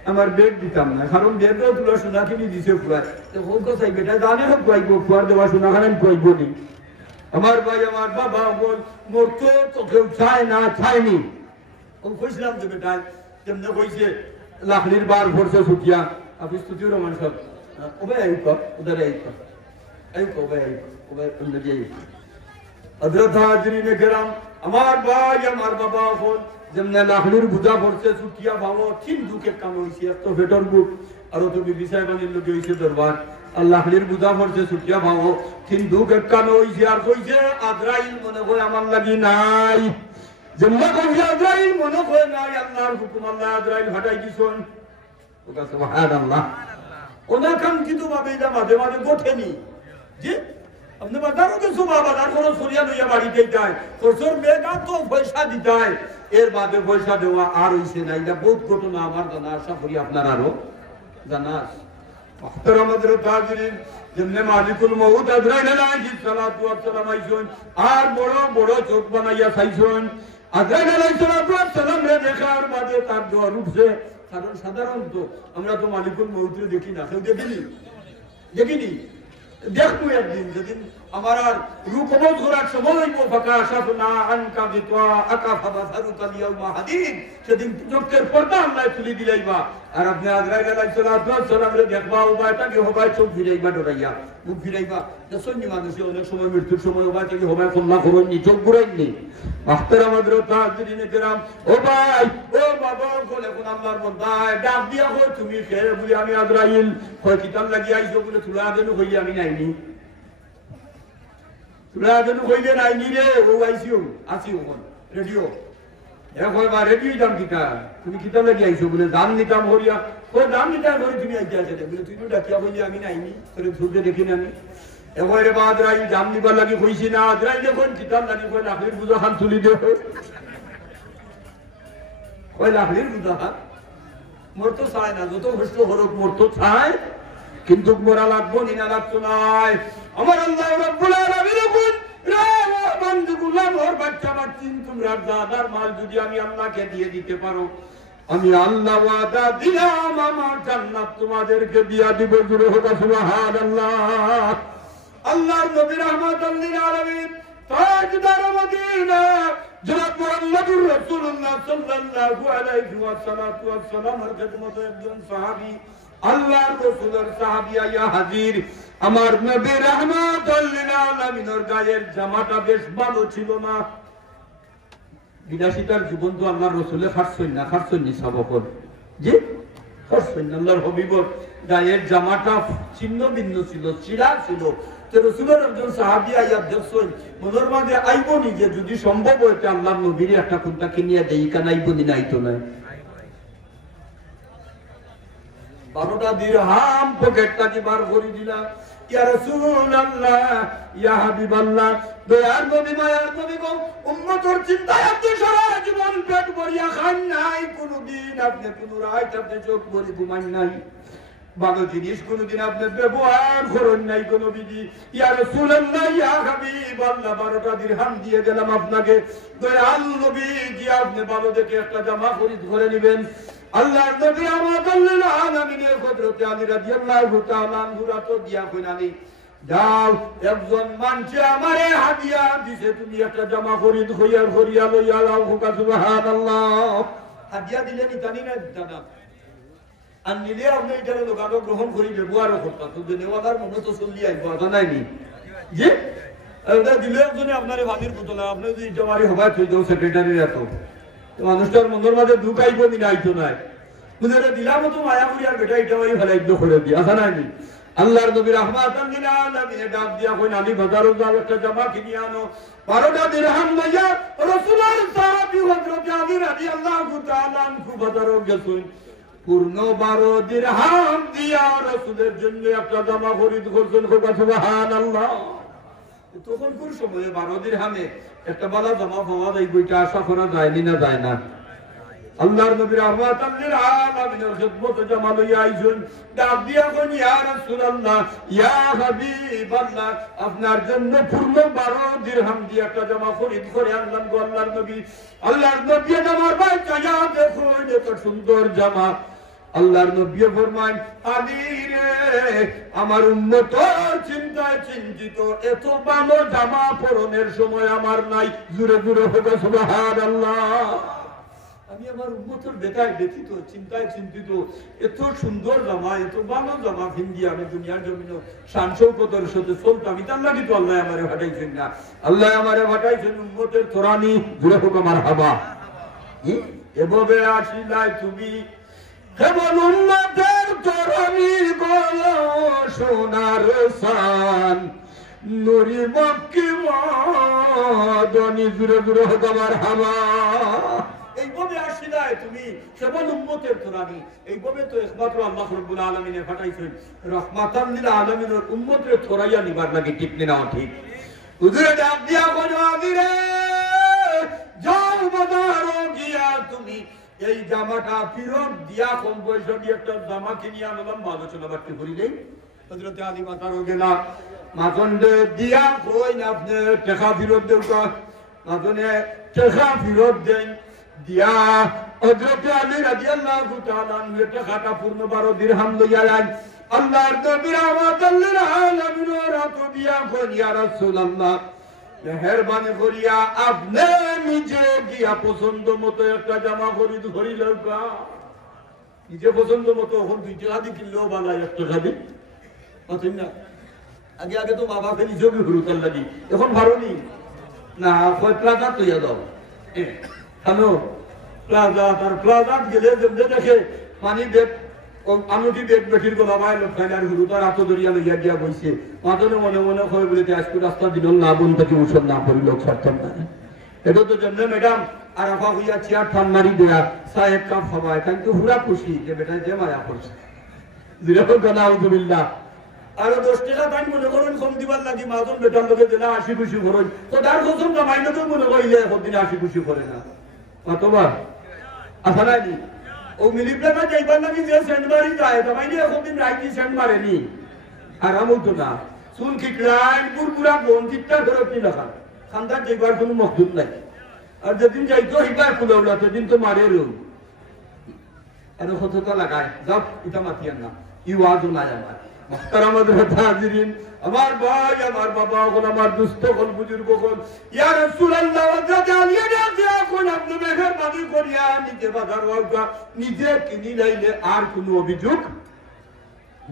আমার বেগ দিতাম না, কারণ বেগও তুলা সোনা কিনে দিছে পুরায়। তো হোক কথাই বেটা জানে হোক কইব পুয়ার দেওয়া সোনা খান কইব নি। আমার ভাই আমার বাবা বল মরতো তো কেউ চায় না, চায়নি। ও কইছিলাম যে বেটায় যেমন কইছে লাখলির বার ভরছে ছুটিয়া আপনি ছুটিও রমান সব ওবে আইক উধর আইক ওবে অন্যদিকে আইক। হযরত হাজরিন کرام আমার ভাই আমার বাবা বল যেমন লাখলির বুঝা ভরছে ছুটিয়া ভাবো তিন দুকে কাম হইছে তো ভেটর বুক আর তো বিবি সাহেবানের লোক হইছে দরবার আল্লাহলির বুঝা ভরছে ছুটিয়া ভাবো তিন দুকে কাম হইছে আর কইছে আজরাইল মনে হয় আমার লাগি নাই। যেমন কইছে আজরাইল মনে হয় নাই, আল্লাহর হুকুম আল্লাহ আজরাইল হটাই দিছেন। ওটা সুবহানাল্লাহ। ওনা কাম কিন্তু ভাবে এটা মাঝে মাঝে ঘটেনি জি আপনি বাজারও কিছু বাজার কোনো সরিয়া লইয়া বাড়িতে যায় তোর মেয়েটা তো পয়সা দিতায়, এর বাদে পয়সা দেওয়া আর হইছে না। এটা বহুত ঘটনা আমার জানা, আশা করি আপনার আরো জানা আছে। মুহতারাম হযরত হাজরিন যেমনে মালিকুল মউত আজরাইল আলাইহিস সালাতু ওয়াস সালাম আইছেন আর বড় বড় চোখ বানাইয়া চাইছেন। আজরাইল আলাইহিস সালাতু ওয়াস সালাম রে দেখার বাদে তার দোয়া উঠছে। কারণ সাধারণত আমরা তো মালিকুল মউতরে দেখি না, কেউ দেখিনি দেখবো একদিন যেদিন আমার আর রূপ কবজ করার সময় হইব ফাকাশাফনা আনকা বিতাআকা ফাবাসারুকা লিয়াউমা হাদিদ, সেদিন চোখের পর্দা আল্লাহ তুলি দিলাইবা আর আপনি আজরাইল আলাইহিস সালাম রে দেখবা উবাইটাকে হবাই চোখ ফিরাইবা ডরাইয়া মুখ ফিরাইবা। দেখছেন মানুষে অনেক সময় মৃত্যুর সময় উবাইটাকে হবাই কল্লা করেননি, চোখ ঘুরাইনি। মুহতারাম হযরত হাজরিন کرام ও ভাই ও বাবা বলে কোন আল্লাহর বান্দা ডাক দিয়া কই তুমি কে বলি আমি আজরাইল, কই কিতাব লাগি আইছো বলে তুলা দেন কই আমি নাইনি, তুলা দেন কইলে নাইনি রে ও আইছিও আসিও কোন রেডিও এখন বা রেডিও দাম কিতা তুমি কিতাব লাগি আইছো বলে দাম নিতাম হরিয়া কই দাম নিতাম হরি তুমি আইতে আছে বলে তুই তো ডাকিয়া বলি আমি নাইনি তোরে ধুরতে দেখি না আমি এবারে বাদরাই জাম নিবার লাগি কইছি না আজরাইল যখন কিতাব লাগি কই লাখলির বুঝা খান তুলি দে কই লাখলির বুঝা খান মোর তো চায় না, যত কষ্ট হরক মোর তো চায় কিন্তু মোরা লাগবো নিনা লাগতো নাই। আমার আল্লাহ রাব্বুল আলামিন কোন রে বন্ধুগুলা মোর বাচ্চা বাচ্চি তোমরা দাদার মাল যদি আমি আল্লাহকে দিয়ে দিতে পারো আমি আল্লাহ ওয়াদা দিলাম আমার জান্নাত তোমাদেরকে দিয়া দিব। জুড়ে হোক সুবহানাল্লাহ। আল্লাহর নবী রাহমাতুল লিল আলামিন তাজদার মদিনা জনাব মুহাম্মদুর রাসূলুল্লাহ সাল্লাল্লাহু আলাইহি ওয়াসাল্লাম এর খেদমতে একজন সাহাবী আল্লাহর রাসূলের সাহাবী আয়া হাজির। আমার নবী রাহমাতুল লিল আলামিনের গায়ের জামাটা বেশ ভালো ছিল না। বিলাসিতার জীবন তো আল্লাহর রাসূলে খারছই না সাবকর জি খারছই না। আল্লাহর হাবিবর গায়ের জামাটা ছিন্ন ভিন্ন ছিল, চিরা ছিল। রাসূলের একজন সাহাবী আইয়া দেখছেন মনের মাঝে আইবনি যে যদি সম্ভব হইতে আল্লাহর নবীর একটা কোনটা কিনিয়া দেই কান আইবনি না আইতো না। 12টা দিরহাম পকেটটা কি বার করে দিলা ইয়া রাসূলুল্লাহ ইয়া হাবিবাল্লাহ দয়ার নবী মায়ার নবী গো উম্মতের চিন্তায় আপনি সারা জীবন পেট ভরিয়া খান নাই, কোনদিন আপনি কোন রাত আপনি চোখ ভরি ঘুমান নাই, ভালো জিনিস কোনদিন আপনি ব্যবহার করেন নাই কোন বিধি। ইয়া রাসূলুল্লাহ ইয়া হাবিবাল্লাহ 12টা দিরহাম দিয়ে গেলাম আপনাকে, দয়াল নবী জি আপনি ভালো দেখে একটা জামা খরিদ করে নেবেন। আল্লাহর নবী আমাদের আলামিনের হযরত আলী রাদিয়াল্লাহু তাআলা আনহু তো দিয়া কইনানি যাও একজন মানুষে আমারে হাদিয়া দিছে তুমি একটা জামা খরিদ করিয়া লইয়া লাও। সুবহানাল্লাহ। হাদিয়া দিলে নিতানি না দাদা আর নিলে আপনি এটা লোকানো গ্রহণ করি ব্যবহারও করতাম তো নেওয়ালার মনে তো চলি আইব জানাইনি যে এটা দিলে একজনে আপনার ভাবির বোতলে আপনি যদি জমারি হবাই থই দাও সেক্রেটারির এত মানুষটার মনের মাঝে দুঃখ আইব নি আইতো নাই বুঝে দিলাম তো মায়া করি আর বেটা এটা ভাই ফেলাই করে দিয়া জানাইনি। আল্লাহর নবী রাহমাতান লিল আলামিন ডাক দিয়া কই নানি বাজারও যাও একটা জামা কিনে আনো। 12টা দিরহাম লইয়া রাসূলুল্লাহ সাহাবী হযরত আলী রাদিয়াল্লাহু তাআলা আনহু বাজারও গেছেন। পূর্ণ 12 দিরহাম দিয়া রাসূলের জন্য একটা জামা খরিদ করছেন। সুবহানাল্লাহ। তখনকার সময়ে 12 দিরহামে একটা বালা জামা পাওয়া যায়, বইটা আশা করা যায়নি না যায় না? আল্লাহর নবী রাহমাতাল লিল আলামিনের খিদমতে জামা লইয়া আইছেন, ডাক দিয়া কইন, ইয়া রাসূলুল্লাহ, ইয়া হাবিবাল্লাহ, আপনার জন্য পূর্ণ 12 দিরহাম দিয়ে একটা জামা খরিদ করে আনলাম গো আল্লাহর নবী। আল্লাহর নবী জামার ভাই চাইয়া দেখুন এত সুন্দর জামা। আল্লাহর নবী ফরমান, আলী রে, আমার উম্মতের চিন্তায় চিন্তিত, এত ভালো জামা পরনের সময় আমার নাই। জোরে জোরে হবে সুবহানাল্লাহ। আমি আমার উম্মতের বেটায় ব্যথিত, চিন্তায় চিন্তিত, এত সুন্দর জামা, এত ভালো জামা ফিন্দি আমি দুনিয়ার জমিন শান শৌকতের সাথে চলতাম। আমি তার লাগি তো আল্লাহ আমারে ফাটাইছেন না, আল্লাহ আমারে ফাটাইছেন উম্মতের তোরানি। জোরে হোক আমার হাবা। এভাবে আসিলাই তুমি কেবল উম্মতের তোরানি গো সোনার সান, নুরি মক্কি মদনি। জোরে জোরে হোক আমার হাবা। এইভাবে আসিলাই তুমি কেবল উম্মতের তোরানি। এইভাবে তো একমাত্র আল্লাহ রাব্বুল আলামিনে পাঠাইছেন রাহমাতাল লিল আলামিনের উম্মতের তোরাইয়া নিবার লাগি। ঠিক না ঠিক? হুজুরে ডাক দিয়া বলো, আমিরে যাও বাজারও গিয়া তুমি এই জামাটা ফিরত দিয়া কম পয়সা দিয়ে একটা জামা কিনিয়া আনলাম। আলোচনা বাড়তে করি নেই। হযরতে আলী মাতারও গেলা, মাতন্ডে দিয়া কই না আপনি টাকা ফিরত দেও। মাতনে টাকা ফিরত দেন দিয়া হযরতে আলী রাদিয়াল্লাহু তাআলা আনহু টাকাটা পূর্ণ 12 দিরহাম লইয়া আইন। আল্লাহর নবী রাহমাতাল লিল আলামিনের হাত দিয়া কই, ইয়া রাসূলুল্লাহ, মেহেরবানি করিয়া আপনি নিজে গিয়া পছন্দ মতো একটা জামা খরিদ করিলেন। নিজে পছন্দ মতো এখন 2 টাকা দিয়ে কিনলেও ভালো, 1 টাকা দিয়ে পাচ্ছেন না। আগে আগে তো মা বাপে নিজেও ঘুরুতার লাগি, এখন ভারোনি না। কয় প্লাজা তৈয়া দাও, হ্যালো প্লাজা। তার প্লাজা গেলে যেমনি দেখে পানি বেগ আনুটি বেগ বেটির গোলা ভাই লোক খাইলে আর ঘুরু তার হাত ধরিয়া লইয়া দিয়া বইছে। মাতনে মনে মনে হয় বলে আজকে রাস্তা দিল না, বোন থেকে ওষুধ না করি লোক ছাড়তাম না। এটা তো যেমন ম্যাডাম আর আফা হইয়া চেয়ার ঠান মারি দেয়া সাহেব কাপ খাওয়ায়, কিন্তু হুরা খুশি যে বেটা যে মায়া করছে। যেরকম গানা আলহামদুলিল্লাহ। আরো 10 টাকা তাই মনে করেন কম দিবার লাগি মাজন বেটার লোকে দিলা 80 খুশি করেন, তো তার কসম কামাই লোকে মনে করিলে একদিন 80 খুশি করে না। কতবার আসা নাই ও মিলিপ্লাটা যাইবার লাগি যে সেন্ট মারি যায়, তাই নিয়ে একদিন রাইটি সেন্ট মারেনি। আরাম হতো না। চুল কিকড়াই পুরপুরা বঞ্চিতটা ফেরত নি লেখা খান্দার যাইবার কোনো মকদুদ নাই। আর যেদিন যাইতো হিবার খুলৌলা সেদিন তো মারে রুম এত সততা লাগায় যাও এটা মাতিয়ার না। ইওয়াজও নাই আমার আমার ভাই, আমার বাবা হল, আমার দুস্থ হল, বুজুর্গ হল, ইয়া রাসূলুল্লাহ, আপনি মেহেরবানি করিয়া নিজে বাজার নিজে কিনি লাইলে আর কোনো অভিযোগ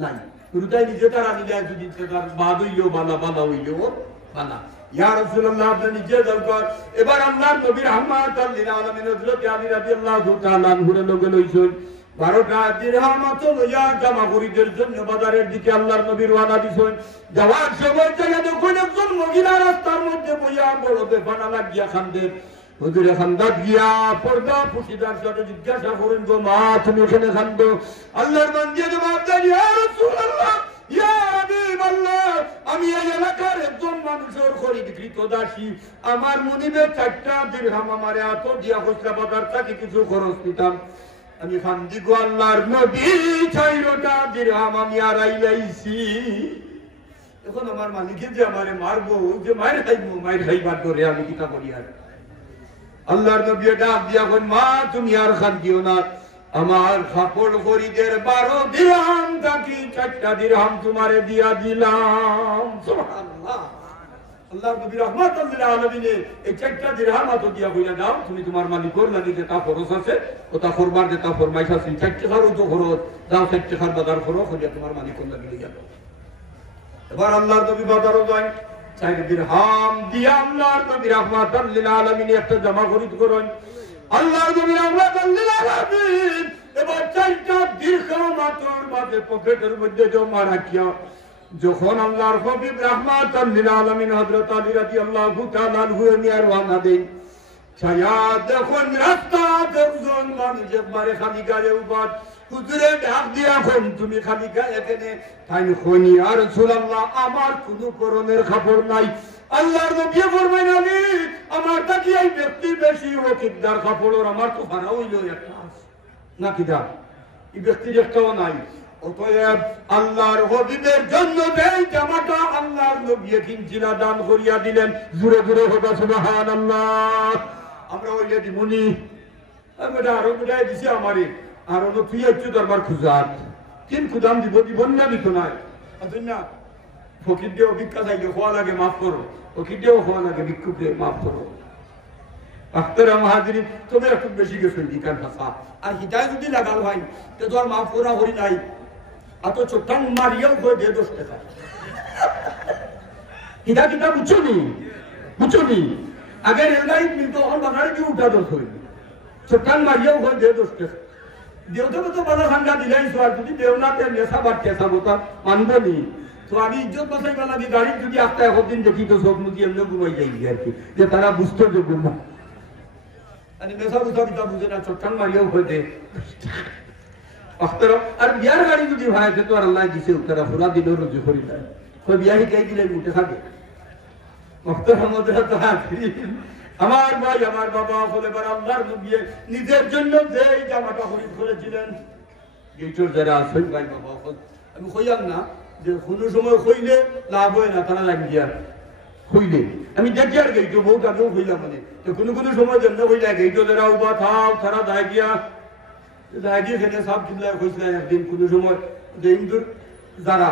নাই। শুরুটাই নিজে তারা নিলে যদি তার বাদ হইলেও বালা, বালা হইলেও বালা। ইয়া রাসূলুল্লাহ, আপনি নিজে দরকার। এবার আল্লাহর নবী রাহমাতাল লিল আলামিন হযরত আলী রাদিয়াল্লাহু তাআলা আনহুর লগে লইছেন 12টা দিরহাম তো লইয়া জামা খরিদের জন্য বাজারের দিকে আল্লাহর নবী রওনা দিছেন। যাওয়ার সময় জায়গা দেখুন একজন মহিলা রাস্তার মধ্যে বইয়া বড় বেফানা লাগিয়া কান্দে। হুজুরে খান্দাত গিয়া পর্দা পুশিদার সাথে জিজ্ঞাসা করেন, গো মা তুমি এখানে কান্দো? আল্লাহর বান্দী জবাব দেন, ইয়া রাসূলুল্লাহ, ইয়া হাবিবাল্লাহ, আমি এই এলাকার একজন মানুষের খরিদকৃত দাসী। আমার মুনিবে 4টা দিরহাম আমারে এত দিয়া খুচরা বাজার থেকে কিছু খরচ দিতাম। আমি খান্দি গো আল্লাহর নবী 4টা দিরহাম আমি আড়াইলাইছি। এখন আমার মালিকে যে আমারে মারবো, যে মায়ের খাইবো, মায়ের খাইবার ধরে আমি কিতা করি? আর আল্লাহর নবী ডাক দিয়া কই, মা তুমি আর খান্দিও না, আমার কাপড় খরিদের 12 দিরহাম থাকি 4টা দিরহাম তোমারে দিয়া দিলাম। সুবহানাল্লাহ। আল্লাহর নবী রাহমাতুল লিল আলামিন এই 4টা দিরহাম তো দিয়া কইলা দাও, তুমি তোমার মালিকের লাগি যেটা খরচ আছে ওটা করবার, যেটা ফরমাইশ আছে 4 টাকার তো খরচ দাও, 4 টাকার বাজার করো, কইয়া তোমার মালিকের লাগি লইয়া দাও। এবার আল্লাহর নবী বাজারও যায়, 4 দিরহাম দিয়া আল্লাহর নবী রাহমাতুল লিল আলামিন একটা জামা খরিদ করেন। আল্লাহর নবী রাহমাতুল লিল আলামিন এবার 4টা দিরহাম মাত্র মাঝে পকেটের মধ্যে জমা রাখিয়া যখন আল্লাহর হাবিব রাহমাতুল লিল আলামিন হযরত আলী রাদিয়াল্লাহু তাআলা আনহু নিয়ে রওনা দেন, ছায়া দেখুন রাস্তা দেখুন মানুষ একবারে খালি গাড়ি উপাত। হুজুরে ডাক দিয়া কোন তুমি খালি এখানে তাই খনি আর রাসূলুল্লাহ আমার কোনো পরনের কাপড় নাই আল্লাহর নবী ফরমায় নবী আমার তাকি এই ব্যক্তি বেশি ওকিদার কাপড়ের আমার তো ভাড়া হইল একটা না কিদা এই ব্যক্তির একটাও নাই অতএব আল্লাহর হাবিবের জন্য এই জামাটা আল্লাহর নবী কিনছিলা দান করিয়া দিলেন জোরে জোরে হবে সুবহানাল্লাহ আমরা ওইলে দিমুনি আমি আরো বুঝাই দিছি আমারে আর অন্য তুই একটু দরবার খুঁজাত তিন খুদাম দিব না দিত নাই না ফকির দিয়ে ভিক্ষা চাইলে হওয়া লাগে মাফ করো ফকির দিয়েও হওয়া লাগে ভিক্ষুক দিয়ে মাফ করো আখতারা মাহাজিরি তুমি একটু বেশি গেছেন দিকার ভাষা আর হিদায় যদি লাগাল হয় তো তোর মাফ করা হরি নাই আর তো চোট্টান মারিয়াও হয়ে দিয়ে 10 টাকা হিদা কিতা বুঝছো নি আগে রেলগাড়ি মিলতো এখন বাজারে কি উঠা 10 হইল চোট্টান মারিয়াও হয়ে দিয়ে 10 টাকা দেওতে তো বালা খান্ডা দিলাই আর যদি দেও না তে নেশা বাড়তে সাবতা মানবো নি তো আমি ইজ্জত বাঁচাই গেলাম গাড়ি যদি একটা একদিন দেখি তো সব মুখি এমনি ঘুমাই যাই আর কি যে তারা বুঝতে যে ঘুমা আমি নেশা বুঝা দিতা বুঝে না চোট্টান মারিয়াও হয়ে দে আর বিয়ার গাড়ি যদি হয় তো আর আল্লাহ দিছে তারা পুরা দিন রুজু করি না কই বিয়া হিকাই দিলে উঠে থাকে আমার ভাই আমার বাবা বলে আল্লাহর নবী নিজের জন্য যে জামাটা খরিদ করেছিলেন গেইটোর যারা আছেন ভাই বাবা আমি কইয়াম না যে কোনো সময় কইলে লাভ হয় না তারা লাগি গিয়া কইলে আমি দেখি আর গেইটো বহুত আগেও কইলাম মানে তো কোনো সময় জন্য কইলা গেইটো যারা উবা থাও তারা দায় গিয়া দায়গিয়ে খেলে সব কিনলায় কইছিল একদিন কোনো সময় যে হিন্দুর যারা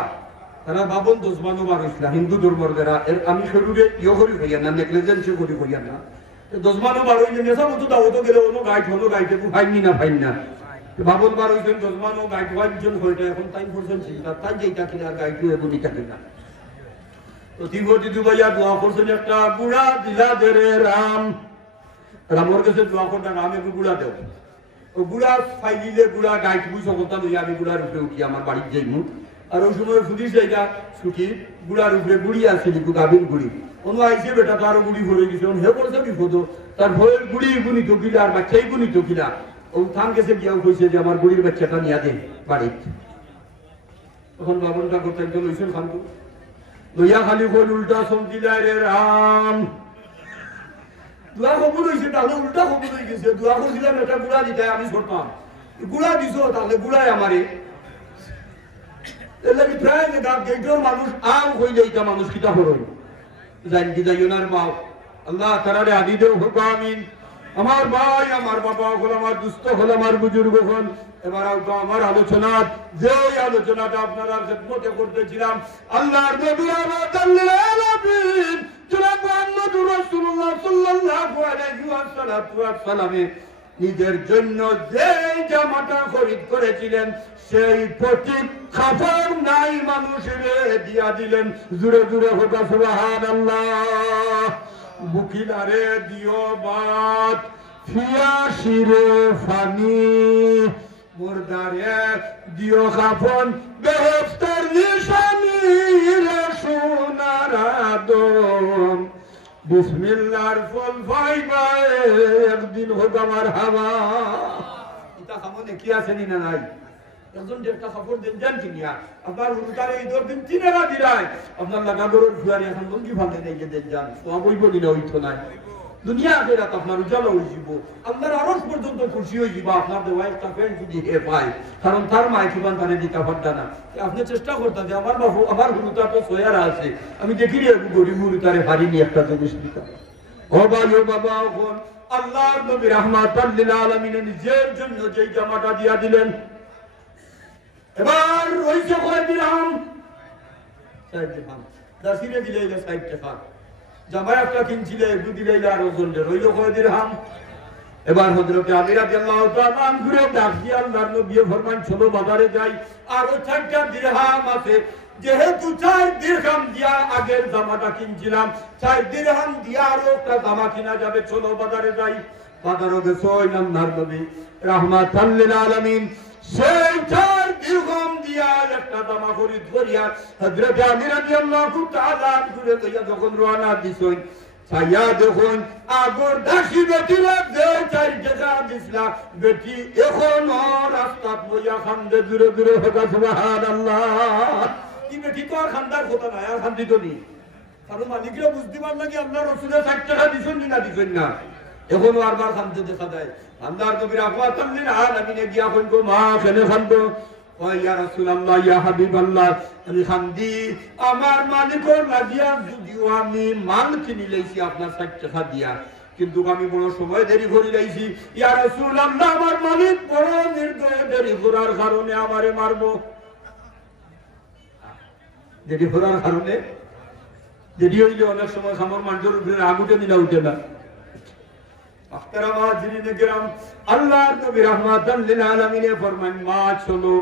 তারা বাবন 10 মানো বার হইছিল হিন্দু ধর্মর যারা আমি শরীরে ইয়ে করি হইয়া না নেগলিজেন্সি করি হইয়া না 10 মানো বার হইলে নেশা মতো দাওতো গেলে অন্য গাইতে ফাইনি না বাবন বার হইছেন 10 মানো গাইতে ফাইজন হইতে এখন টাইম করছেন চিন্তা তাই যেটা কিনা গাইতে এবনি কিনা তো তিনবটি দুবাইয়া দোয়া করছেন একটা বুড়া দিলা দেরে রামর কাছে দোয়া করতে নামে বুড়া দেও ও বুড়া ফাইলিলে বুড়া গাইতে বুঝ কথা লই আমি বুড়ার উপরে উঠি আমার বাড়ির যাইমু আর ওই সময় পুলিশ জায়গা ছুটি বুড়ার উপরে বুড়ি আসছিল গাভীর বুড়ি কোনো আইসে বেটা তারও বুড়ি ভরে গেছে হে করছে বিপদ তার ভয়ের বুড়ি গুণিত কিলা আর বাচ্চাই গুণিত কিলা ও থাম গেছে গিয়াও কইছে যে আমার বুড়ির বাচ্চাটা নিয়া দে বাড়িত তখন বাবনটা করতে একজন লইছেন খানকু লইয়া খালি কই উল্টা চমকিলা রে রাম দুয়া কবুল হয়েছে তাহলে উল্টা কবুল হয়ে গেছে দুয়া করছিলাম একটা গুড়া দিতে আমি করতাম গুড়া দিছ তাহলে গুড়াই আমারে এলাকি প্রায় গেইটোর মানুষ আম হইলে এটা মানুষ কিতা হরই জান কি যাইনার বাপ আল্লাহ তারারে আদি দেও হুকামিন আমার ভাই আমার বাবা হল আমার দুস্থ হল আমার বুজুর্গ হল এবার আমার আলোচনা যে আলোচনাটা আপনারা খেদমতে করতেছিলাম আল্লাহর নবী আলামিন জনাব মুহাম্মদুর রাসূলুল্লাহ সাল্লাল্লাহু আলাইহি ওয়াসাল্লাম নিজের জন্য যে জামাটা খরিদ করেছিলেন সেই প্রতীক কাপড় নাই মানুষের দিয়া দিলেন জোরে জোরে হোক সুবহানাল্লাহ বুকিলারে দিও বাত ফিয়াশিরে ফানি মুর্দারে দিও কাপন বেহেশতের নিশানি রে সোনার আদম বিসমিল্লাহর ফুল ফাইবায় একদিন হোক আমার হাওয়া এটা সামনে কি আছে না নাই একজন একটা খবর দেন জান কিনিয়া আপনার হুলকারে এই দিন তিনেরা দিলাই আপনার লাগাগরের ফুয়ারি এখন লঙ্গি ফালতে দেই দেন জান সবই বলি না হইতো নাই দুনিয়া আখিরাত আপনার উজালা হই যাব আপনার আরশ পর্যন্ত খুশি হই যাব আপনার দেওয়া একটা ফ্রেন্ড যদি হে পায় কারণ তার মাই কিবান তারে দিতে পারতা না আপনি চেষ্টা করতেন যে আমার বাবু আমার হুলকা তো সোয়ারা আছে আমি দেখি রে গরিব হুলকারে হারিনি একটা জিনিস দিতাম ও ভাই ও বাবা ওন আল্লাহর নবী রাহমাতাল লিল আলামিন নিজের জন্য যেই জামাটা দিয়া দিলেন এবার রইছে কয় দিলাম 60 দিলাম দাসিরে দিলে 60 টাকা জামা একটা কিনছিলে দুদিলে আরো জনলে রইল কয় দিলাম এবার হযরত আলী রাদিয়াল্লাহু তাআলা আনহুরে ডাক দিয়ে আল্লাহর নবী ফরমান চলো বাজারে যাই আরো 4টা দিরহাম আছে যেহেতু 4 দিরহাম দিয়া আগের জামাটা কিনছিলাম 4 দিরহাম দিয়া আরো একটা জামা কিনা যাবে চলো বাজারে যাই বাজারে গেছে আল্লাহর নবী রাহমাতাল লিল আলামিন সেই 4 দিরহাম দিয়া একটা জামা খরিদ করিয়া হযরত আলী রাদিয়াল্লাহু তাআলা আনহুরে লইয়া যখন রওনা দিছেন ছায়া দেখুন আগর দাসী বেটিরা যে 4 টাকা দিছিলা বেটি এখনো রাস্তাত বইয়া খান্দে দূরে দূরে হোকা সুবহানাল্লাহ কি বেটি তো আর খান্দার কথা না আর খান্দি তো নি কারণ মালিকরা বুঝতে পার নাকি আল্লাহ রসুলের 60 টাকা দিছেন না দিছেন না এখনো আরবার খান্দে দেখা যায় আল্লাহর নবী রাহমাতাল লিল আলামিনে গিয়া কইলো মা কেনে খান্দো ইয়া রাসূলুল্লাহ ইয়া হাবিবাল্লাহ আমি খান্দি আমার মালিকর লাগিয়া যদিও আমি মাল কিনি লইছি আপনার 60 টাকা দিয়া কিন্তু আমি বড় সময় দেরি করে লাইছি ইয়া রাসূলুল্লাহ আমার মালিক বড় নির্দয় দেরি করার কারণে আমারে মারবো দেরি করার কারণে দেরি হইলে অনেক সময় খামর মানুষের উপরে আগুতে নিলা উঠে না আখতারামা জিনে কেরাম আল্লাহর নবী রাহমাতাল লিল আলামিনে ফরমান মা চলো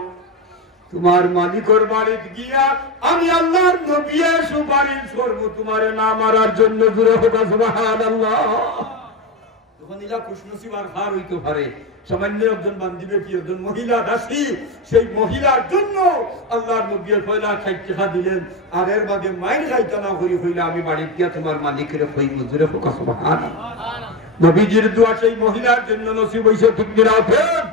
তোমার মালিকের বাড়িতে গিয়া আমি আল্লাহর নবীর সুপারিশ করব তোমার না মারার জন্য জোরে হোক সুবহানাল্লাহ তখন ইলা খুশনসিব আর হার হইতে পারে সামান্য একজন বান্দিবে কি একজন মহিলা দাসী সেই মহিলার জন্য আল্লাহর নবীর পয়লা 60 টাকা দিলেন আর এর বাদে মাইর খাইতে না করি হইলে আমি বাড়িতে গিয়া তোমার মালিকের কইব জোরে হোক সুবহানাল্লাহ নবীজির দোয়া সেই মহিলার জন্য নসিব হইছে ঠিক দিরাফেন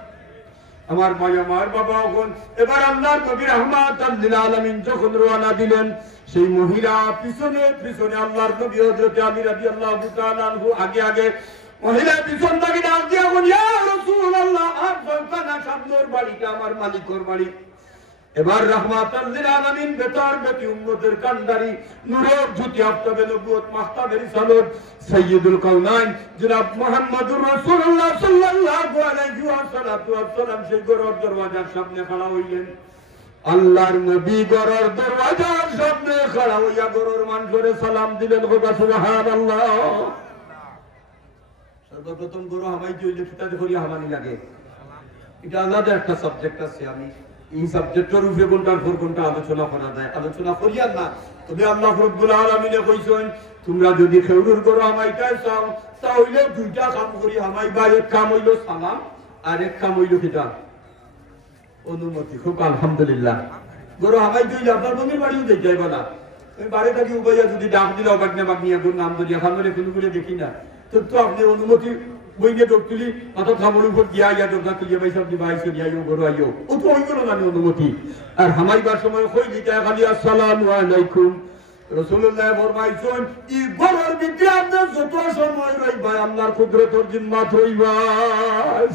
আমার ভাই আমার বাবা ওগন এবার আল্লাহর নবী রাহমাতাল লিল আলামিন যখন রওনা দিলেন সেই মহিলা পিছনে পিছনে আল্লাহর নবী হযরত আলী রাদিয়াল্লাহু তাআলা আনহু আগে আগে মহিলা পিছন থেকে ডাক দিয়া বলেন ইয়া রাসূলুল্লাহ আপনার সামনের বাড়িটা আমার মালিকের বাড়ি এবার রাহমাতাল লিল আলামিন বেতার বেটি উম্মতের কান্ডারি নূরের জ্যোতি আফতাবে নবুয়ত মাহতাবে রিসালত সাইয়্যিদুল কাউনাইন জনাব মুহাম্মদুর রাসূলুল্লাহ সাল্লাল্লাহু আলাইহি ওয়াসাল্লাম সেই ঘরের দরওয়াজার সামনে খাড়া হইলেন আল্লাহর নবী ঘরের দরওয়াজার সামনে খাড়া হইয়া ঘরের মানুষের সালাম দিলেন সুবহানাল্লাহ সর্বপ্রথম গরু হামাই জইলে ফিতাতে করিয়া হামানি লাগে এটা আলাদা একটা সাবজেক্ট আছে আমি এই সাবজেক্টের উপরে কোনটার পর কোনটা আলোচনা করা যায় আলোচনা করিয়া না তবে আল্লাহ রাব্বুল আলামিনে কইছেন তোমরা যদি খেউরুর করো আমাইটাই চাও তাহলে দুইটা কাম করি আমাইবা এক কাম হইল সালাম আর এক কাম হইল কিটা অনুমতি খুব আলহামদুলিল্লাহ গরু আমাই দিলে আপনার মনের বাড়িও দেখ যাইবা না ওই বাড়ি থাকি উপাইয়া যদি ডাক দিলে অবাগনা বাগনিয়া গুর নাম ধরিয়া খামরে কোনো করে দেখি না তো আপনি অনুমতি বইনে ডোক তুলি মাথা খামর উপর গিয়া ইয়া ডোকা তুলিয়া ভাই সব দিবা আইসো দিয়া গরু আইও ও তো ওই গরু জানি অনুমতি আর হামাইবার সময় কই দিতে খালি আসসালামু আলাইকুম রাসূলুল্লাহ ফরমাইছেন ই গরুর ভিতরে আপনি যত সময় রইবা আল্লাহর কুদরতের জিম্মাত হইবা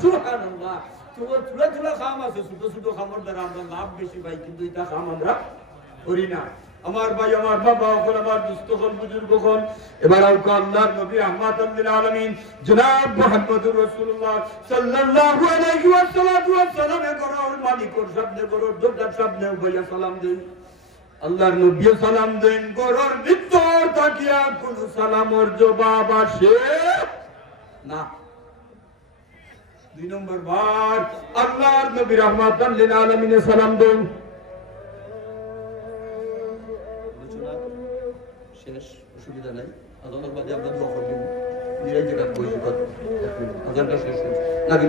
সুবহানাল্লাহ তুলা তুলা খাম আছে ছোট ছোট খামর দ্বারা আমরা লাভ বেশি পাই কিন্তু এটা খাম আমরা করি না আমার ভাই আমার বাবা ওখানে আমার দুস্থগণ বুজুর্গগণ এবার আল্লাহর নবী রাহমাতাল লিল আলামিন জনাব মুহাম্মদুর রাসূলুল্লাহ সাল্লাল্লাহু আলাইহি ওয়াসাল্লাম গরুর মালিকের সামনে গরুর দরজার সামনে বইয়া সালাম দেন আল্লাহর নবী সালাম দেন গরুর ভিতর তাকিয়া কোন সালামের জবাব আসে না দুই নম্বর বার আল্লাহর নবী রাহমাতাল লিল আলামিনে সালাম দেন শেষ অসুবিধা নাই আদালত বাদে আমরা দোয়া করব নিরাই জায়গা বসে কথা আজানটা শেষ হয়েছে নাকি